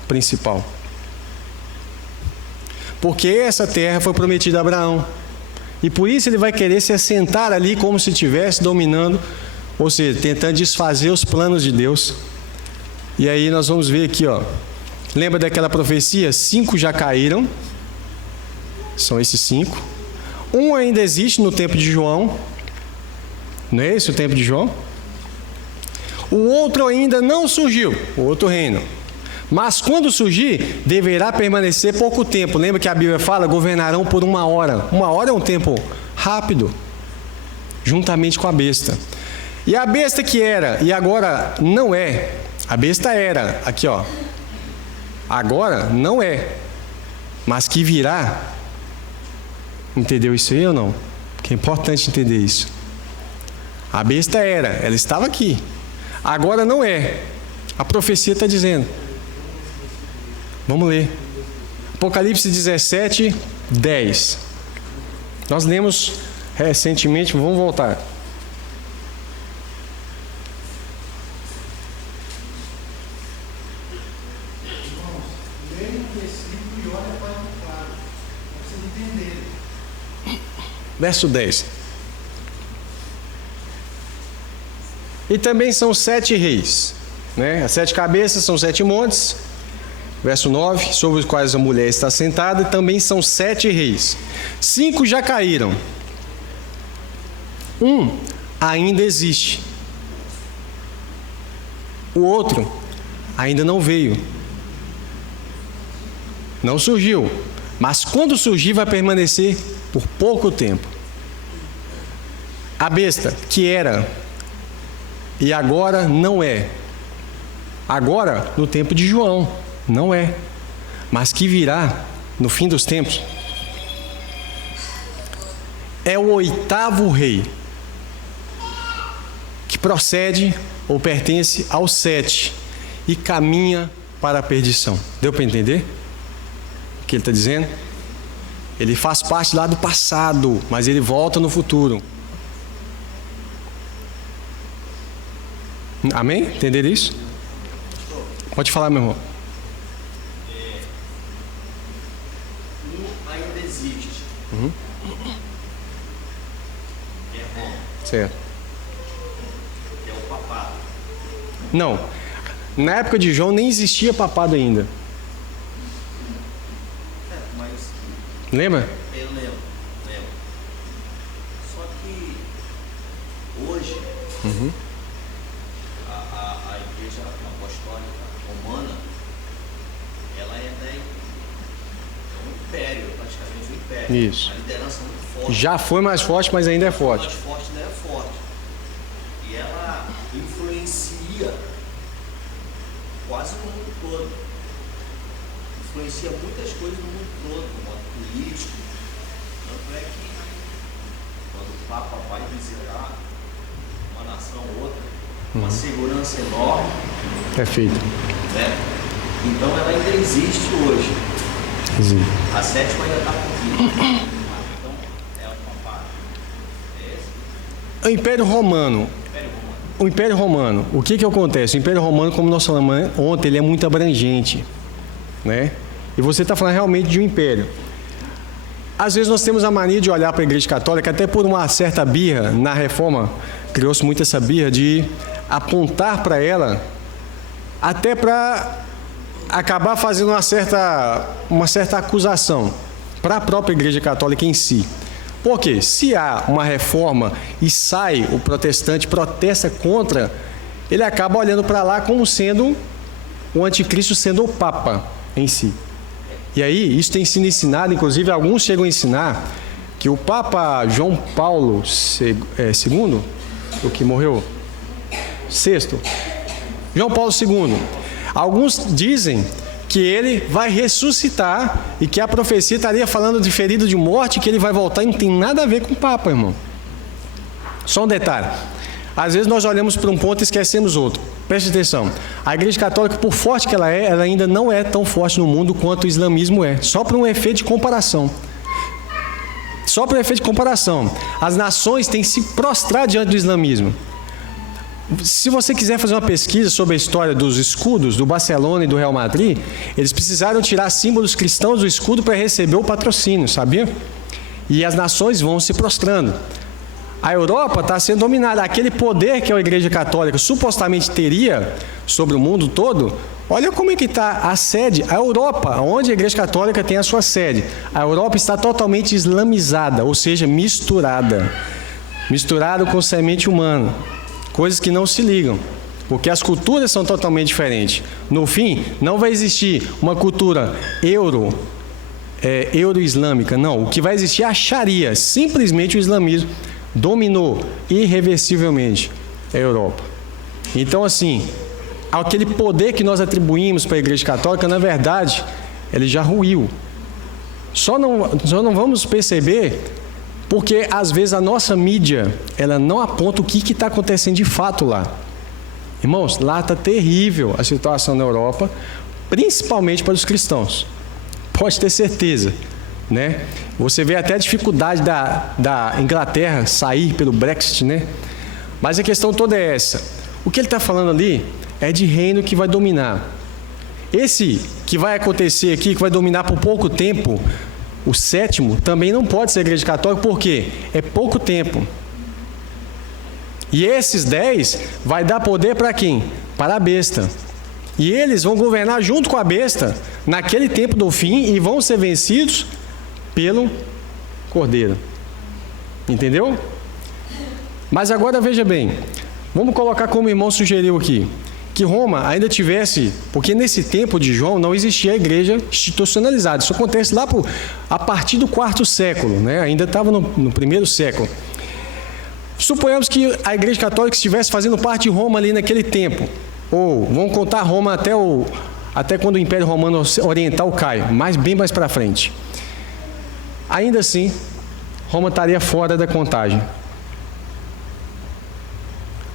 principal. Porque essa terra foi prometida a Abraão. E por isso ele vai querer se assentar ali como se estivesse dominando, ou seja, tentando desfazer os planos de Deus. E aí nós vamos ver aqui, ó. Lembra daquela profecia? 5 já caíram. São esses 5. Um ainda existe no tempo de João. Não é esse o tempo de João? O outro ainda não surgiu, o outro reino. Mas quando surgir, deverá permanecer pouco tempo. Lembra que a Bíblia fala? Governarão por 1 hora. 1 hora é um tempo rápido, juntamente com a besta. E a besta que era, e agora não é. A besta era, aqui ó. Agora não é. Mas que virá. Entendeu isso aí ou não? Porque é importante entender isso. A besta era, ela estava aqui. Agora não é. A profecia está dizendo. Vamos ler. Apocalipse 17, 10. Nós lemos recentemente, vamos voltar. Verso 10. E também são 7 reis, né? As 7 cabeças são 7 montes. Verso 9, sobre os quais a mulher está sentada, também são 7 reis. 5 já caíram. Um ainda existe. O outro ainda não veio. Não surgiu. Mas quando surgir, vai permanecer por pouco tempo. A besta, que era e agora não é. Agora, no tempo de João, não é. Mas que virá no fim dos tempos. É o 8º rei, que procede ou pertence ao 7 e caminha para a perdição. Deu para entender o que ele está dizendo? Ele faz parte lá do passado, mas ele volta no futuro. Amém? Entenderam isso? Pode falar, meu irmão. Ainda existe. É Roma. Certo. É o papado. Não. Na época de João nem existia papado ainda. Mas Lembra? eu lembro. Só que hoje a igreja apostólica romana, ela é um império, praticamente um império. Isso. A liderança muito forte. Já foi mais forte, mas ainda é forte. Mais forte, ainda é forte. E ela influencia quase o mundo todo. Influencia muitas coisas no mundo todo, no modo político. Tanto é que quando o Papa vai visitar uma nação ou outra, uma segurança enorme, Perfeito. né? Então ela ainda existe hoje. Sim. A 7ª ainda está por vir. Então é o papado. É esse? O Império Romano. Império Romano. O Império Romano, o que acontece? O Império Romano, como nós falamos ontem, ele é muito abrangente, né? E você está falando realmente de um império. Às vezes nós temos a mania de olhar para a Igreja Católica, até por uma certa birra, na Reforma, criou-se muito essa birra de apontar para ela, até para acabar fazendo uma certa acusação para a própria Igreja Católica em si. Porque se há uma reforma e sai o protestante, protesta contra, ele acaba olhando para lá como sendo o anticristo, sendo o Papa em si. E aí, isso tem sido ensinado, inclusive alguns chegam a ensinar que o Papa João Paulo II, o que morreu, sexto, João Paulo II, alguns dizem que ele vai ressuscitar e que a profecia estaria falando de ferido de morte, que ele vai voltar e não tem nada a ver com o Papa, irmão. Só um detalhe. Às vezes nós olhamos para um ponto e esquecemos outro. Preste atenção. A Igreja Católica, por forte que ela é, ela ainda não é tão forte no mundo quanto o islamismo é. Só por um efeito de comparação. Só por um efeito de comparação. As nações têm se prostrado diante do islamismo. Se você quiser fazer uma pesquisa sobre a história dos escudos do Barcelona e do Real Madrid, eles precisaram tirar símbolos cristãos do escudo para receber o patrocínio, sabia? E as nações vão se prostrando. A Europa está sendo dominada. Aquele poder que a Igreja Católica supostamente teria sobre o mundo todo, olha como é que está a sede. A Europa, onde a Igreja Católica tem a sua sede, a Europa está totalmente islamizada, ou seja, misturada com semente humana. Coisas que não se ligam, porque as culturas são totalmente diferentes. No fim, não vai existir uma cultura euro-islâmica, não. O que vai existir é a Sharia, simplesmente o islamismo dominou irreversivelmente a Europa. Então, assim, aquele poder que nós atribuímos para a Igreja Católica, na verdade, ele já ruiu. Só não vamos perceber porque, às vezes, a nossa mídia, ela não aponta o que está acontecendo de fato lá. Irmãos, lá está terrível a situação na Europa, principalmente para os cristãos. Pode ter certeza, né? Você vê até a dificuldade da Inglaterra sair pelo Brexit, né? Mas a questão toda é essa. O que ele está falando ali é de reino que vai dominar. Esse que vai acontecer aqui, que vai dominar por pouco tempo, o 7º, também não pode ser a Igreja Católica, porque é pouco tempo. E esses 10 vai dar poder para quem? Para a besta. E eles vão governar junto com a besta naquele tempo do fim e vão ser vencidos pelo Cordeiro. Entendeu? Mas agora veja bem, vamos colocar como o irmão sugeriu aqui, que Roma ainda tivesse, porque nesse tempo de João não existia a igreja institucionalizada. Isso acontece lá a partir do 4º século, né? Ainda estava no 1º século. Suponhamos que a igreja católica estivesse fazendo parte de Roma ali naquele tempo, ou vamos contar Roma até quando o Império Romano Oriental cai, bem mais para frente. Ainda assim, Roma estaria fora da contagem.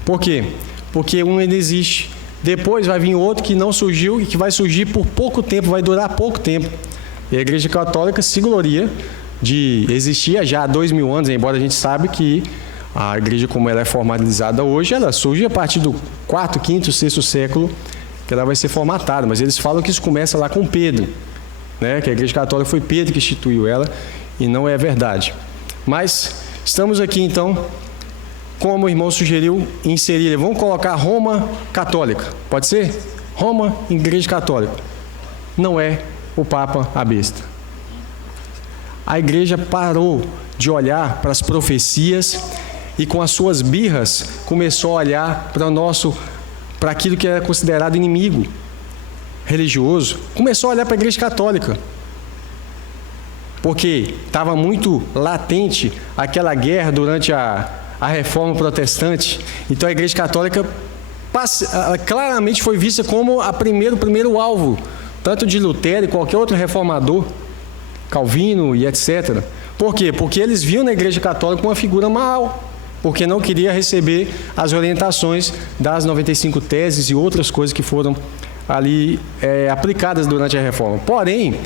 Por quê? Porque um ainda existe. Depois vai vir outro que não surgiu e que vai surgir por pouco tempo, vai durar pouco tempo. E a Igreja Católica se gloria de existir já há 2000 anos, embora a gente saiba que a igreja, como ela é formalizada hoje, ela surge a partir do 4º, 5º, 6º século, que ela vai ser formatada. Mas eles falam que isso começa lá com Pedro, né? Que a Igreja Católica foi Pedro que instituiu ela, e não é verdade. Mas estamos aqui então, como o irmão sugeriu, inserir, vamos colocar Roma Católica, pode ser? Roma, Igreja Católica. Não é o Papa a besta. A igreja parou de olhar para as profecias e com as suas birras começou a olhar para aquilo que era considerado inimigo religioso. Começou a olhar para a Igreja Católica, porque estava muito latente aquela guerra durante a Reforma Protestante. Então a Igreja Católica claramente foi vista como o primeiro alvo, tanto de Lutero e qualquer outro reformador, Calvino e etc. Por quê? Porque eles viam na Igreja Católica uma figura mal, porque não queria receber as orientações das 95 teses e outras coisas que foram ali aplicadas durante a Reforma. Porém,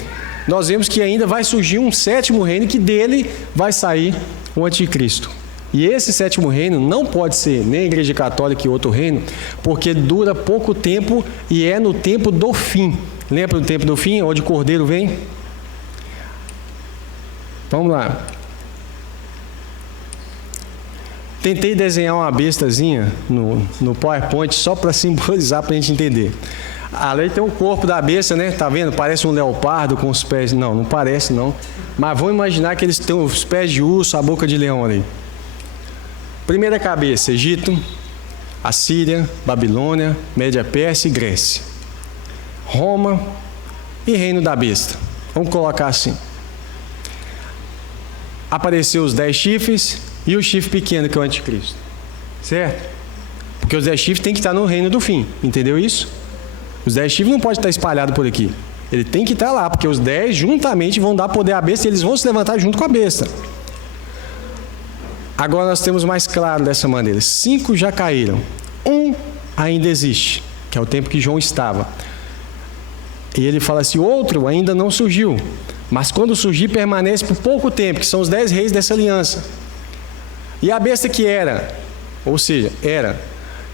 nós vemos que ainda vai surgir um 7º reino, que dele vai sair o anticristo. E esse 7º reino não pode ser nem a Igreja Católica e outro reino, porque dura pouco tempo e é no tempo do fim. Lembra do tempo do fim, onde o Cordeiro vem? Vamos lá. Tentei desenhar uma bestazinha no PowerPoint só para simbolizar, para a gente entender. Ali tem o corpo da besta, né? Tá vendo? Parece um leopardo com os pés. Não parece não. Mas vamos imaginar que eles têm os pés de urso, a boca de leão ali. Primeira cabeça: Egito, Assíria, Babilônia, Média Pérsia e Grécia. Roma e reino da besta. Vamos colocar assim. Apareceu os 10 chifres e o chifre pequeno, que é o anticristo. Certo? Porque os 10 chifres têm que estar no reino do fim. Entendeu isso? Os 10 chifres não podem estar espalhados por aqui. Ele tem que estar lá, porque os 10 juntamente vão dar poder à besta e eles vão se levantar junto com a besta. Agora nós temos mais claro dessa maneira. 5 já caíram. 1 ainda existe, que é o tempo que João estava. E ele fala assim, outro ainda não surgiu. Mas quando surgir, permanece por pouco tempo, que são os 10 reis dessa aliança. E a besta que era, ou seja, era,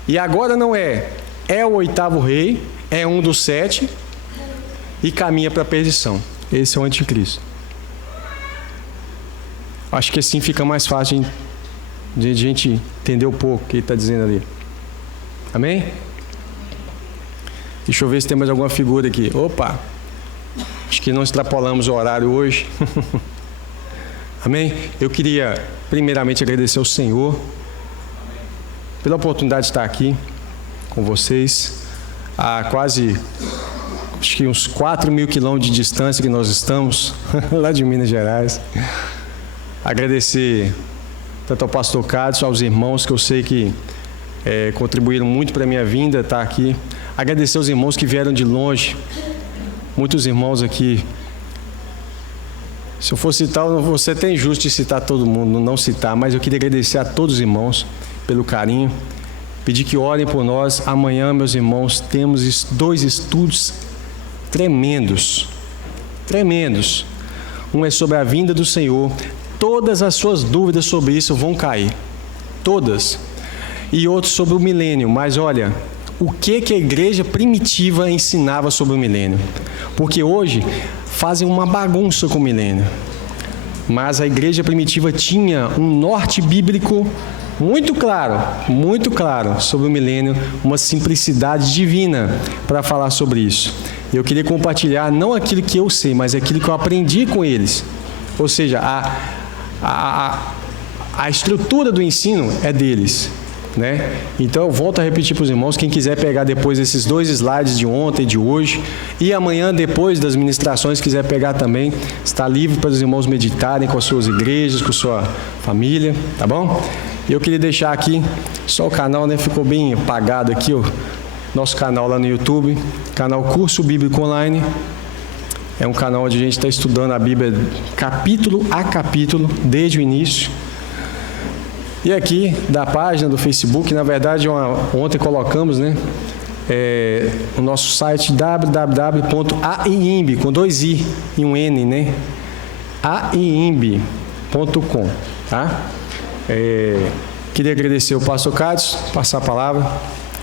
e agora não é o 8º rei, é um dos 7 e caminha para a perdição. Esse é o anticristo. Acho que assim fica mais fácil de a gente entender um pouco o que ele está dizendo ali. Amém? Deixa eu ver se tem mais alguma figura aqui. Opa! Acho que não extrapolamos o horário hoje. Amém? Eu queria primeiramente agradecer ao Senhor pela oportunidade de estar aqui com vocês. Há quase, acho que uns 4.000 quilômetros de distância que nós estamos, lá de Minas Gerais. Agradecer tanto ao pastor Cádio, aos irmãos que eu sei que contribuíram muito para a minha vinda estar aqui. Agradecer aos irmãos que vieram de longe. Muitos irmãos aqui. Se eu for citar, você tem injusto de citar todo mundo, não citar, mas eu queria agradecer a todos os irmãos pelo carinho. Pedir que orem por nós. Amanhã, meus irmãos, temos 2 estudos tremendos. Tremendos. Um é sobre a vinda do Senhor. Todas as suas dúvidas sobre isso vão cair. Todas. E outro sobre o milênio. Mas olha, o que a igreja primitiva ensinava sobre o milênio? Porque hoje fazem uma bagunça com o milênio. Mas a igreja primitiva tinha um norte bíblico muito claro sobre o milênio, uma simplicidade divina para falar sobre isso. Eu queria compartilhar não aquilo que eu sei, mas aquilo que eu aprendi com eles. Ou seja, a estrutura do ensino é deles, né? Então eu volto a repetir para os irmãos, quem quiser pegar depois esses 2 slides de ontem e de hoje, e amanhã depois das ministrações quiser pegar também, está livre para os irmãos meditarem com as suas igrejas, com a sua família, tá bom? E eu queria deixar aqui só o canal, né? Ficou bem apagado aqui, ó. Nosso canal lá no YouTube, canal Curso Bíblico Online. É um canal onde a gente está estudando a Bíblia capítulo a capítulo, desde o início. E aqui, da página do Facebook, na verdade, ontem colocamos, né? O nosso site www.aimb, com 2 i e um n, né? aimb.com, tá? Queria agradecer o pastor Cádio, passar a palavra.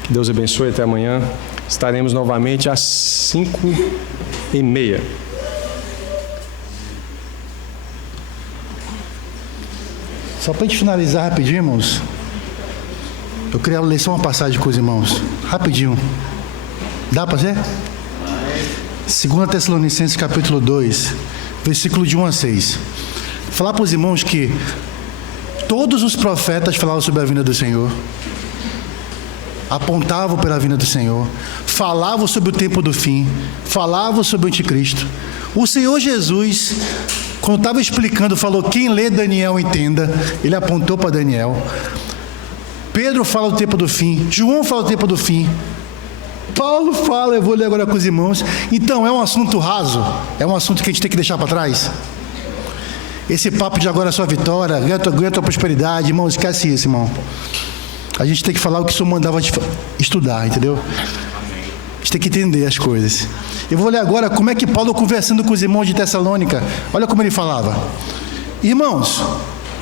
Que Deus abençoe, até amanhã. Estaremos novamente às 5h30. Só para a gente finalizar rapidinho, irmãos, eu queria ler só uma passagem com os irmãos, rapidinho. Dá para ser? 2 Tessalonicenses capítulo 2, versículo de 1 a 6. Falar para os irmãos que todos os profetas falavam sobre a vinda do Senhor, apontavam pela vinda do Senhor, falavam sobre o tempo do fim, falavam sobre o anticristo. O Senhor Jesus, quando estava explicando, falou: quem lê Daniel entenda. Ele apontou para Daniel. Pedro fala do tempo do fim, João fala do tempo do fim, Paulo fala, eu vou ler agora com os irmãos. Então é um assunto raso, é um assunto que a gente tem que deixar para trás. Esse papo de agora é só vitória, ganha tua prosperidade, irmão, esquece isso, irmão. A gente tem que falar o que o Senhor mandava estudar, entendeu? A gente tem que entender as coisas. Eu vou ler agora como é que Paulo, conversando com os irmãos de Tessalônica, olha como ele falava: irmãos,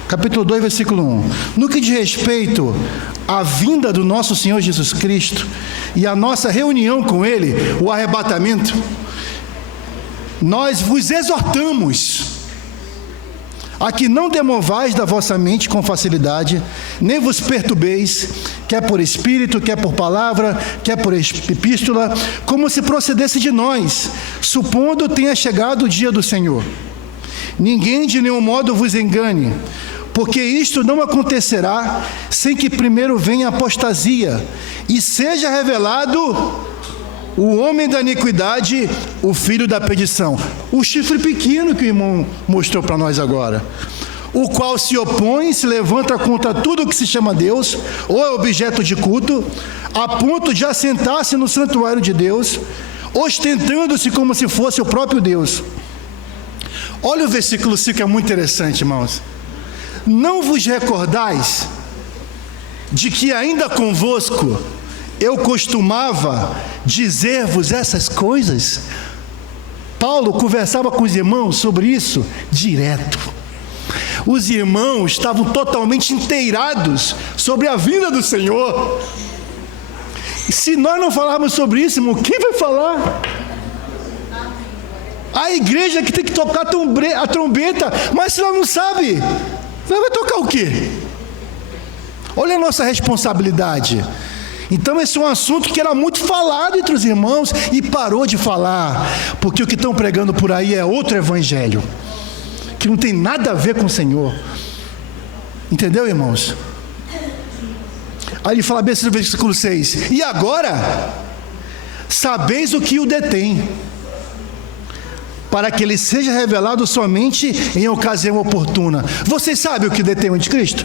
capítulo 2, versículo 1, no que diz respeito à vinda do nosso Senhor Jesus Cristo e a nossa reunião com Ele, o arrebatamento, nós vos exortamos a que não demovais da vossa mente com facilidade, nem vos perturbeis, quer por espírito, quer por palavra, quer por epístola, como se procedesse de nós, supondo tenha chegado o dia do Senhor. Ninguém de nenhum modo vos engane, porque isto não acontecerá sem que primeiro venha a apostasia e seja revelado o homem da iniquidade, o filho da perdição, o chifre pequeno que o irmão mostrou para nós agora, o qual se opõe, se levanta contra tudo o que se chama Deus, ou é objeto de culto, a ponto de assentar-se no santuário de Deus, ostentando-se como se fosse o próprio Deus. Olha o versículo 5, é muito interessante, irmãos. Não vos recordais de que ainda convosco eu costumava dizer-vos essas coisas? Paulo conversava com os irmãos sobre isso direto. Os irmãos estavam totalmente inteirados sobre a vinda do Senhor. E se nós não falarmos sobre isso, irmão, quem vai falar? A igreja que tem que tocar a trombeta, mas se ela não sabe, ela vai tocar o quê? Olha a nossa responsabilidade. Então esse é um assunto que era muito falado entre os irmãos e parou de falar, porque o que estão pregando por aí é outro evangelho, que não tem nada a ver com o Senhor. Entendeu, irmãos? Aí ele fala bem no versículo 6: e agora sabeis o que o detém, para que ele seja revelado somente em ocasião oportuna. Vocês sabem o que detém o anticristo?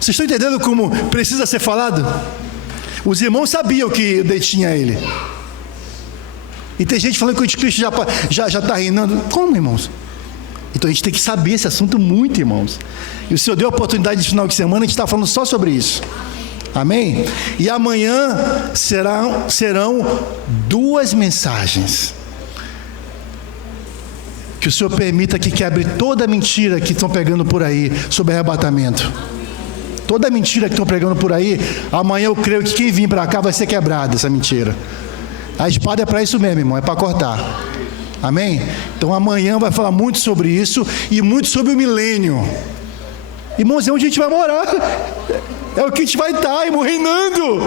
Vocês estão entendendo como precisa ser falado? Os irmãos sabiam que detinha ele. E tem gente falando que o anticristo já está reinando. Como, irmãos? Então a gente tem que saber esse assunto muito, irmãos. E o Senhor deu a oportunidade de final de semana, a gente está falando só sobre isso. Amém? E amanhã serão 2 mensagens. Que o Senhor permita que quebre toda a mentira que estão pegando por aí sobre arrebatamento. Toda mentira que estão pregando por aí, amanhã eu creio que quem vir para cá vai ser quebrada, essa mentira. A espada é para isso mesmo, irmão, é para cortar. Amém? Então amanhã vai falar muito sobre isso e muito sobre o milênio. Irmãos, é onde a gente vai morar. É o que a gente vai estar, irmão, reinando.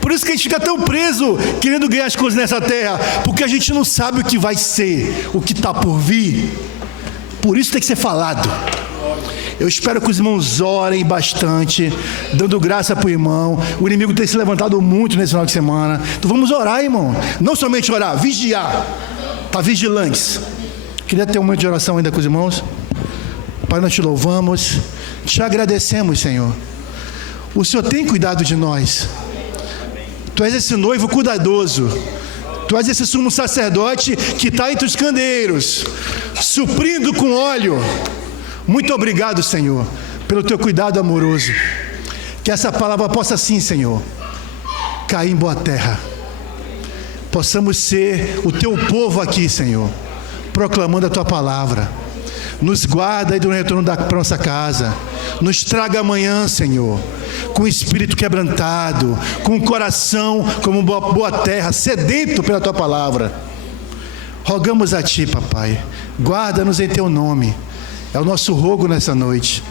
Por isso que a gente fica tão preso, querendo ganhar as coisas nessa terra, porque a gente não sabe o que vai ser, o que está por vir. Por isso tem que ser falado. Eu espero que os irmãos orem bastante, dando graça para o irmão. O inimigo tem se levantado muito nesse final de semana. Então vamos orar, irmão. Não somente orar, vigiar. Tá vigilantes. Queria ter um momento de oração ainda com os irmãos. Pai, nós te louvamos, te agradecemos, Senhor. O Senhor tem cuidado de nós. Tu és esse noivo cuidadoso. Tu és esse sumo sacerdote que está entre os candeeiros, suprindo com óleo. Muito obrigado, Senhor, pelo teu cuidado amoroso. Que essa palavra possa sim, Senhor, cair em boa terra. Possamos ser o teu povo aqui, Senhor, proclamando a tua palavra. Nos guarda aí do retorno para nossa casa. Nos traga amanhã, Senhor, com o espírito quebrantado, com o coração como boa terra, sedento pela tua palavra. Rogamos a ti, papai, guarda-nos em teu nome. É o nosso rogo nessa noite.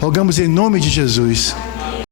Rogamos em nome de Jesus.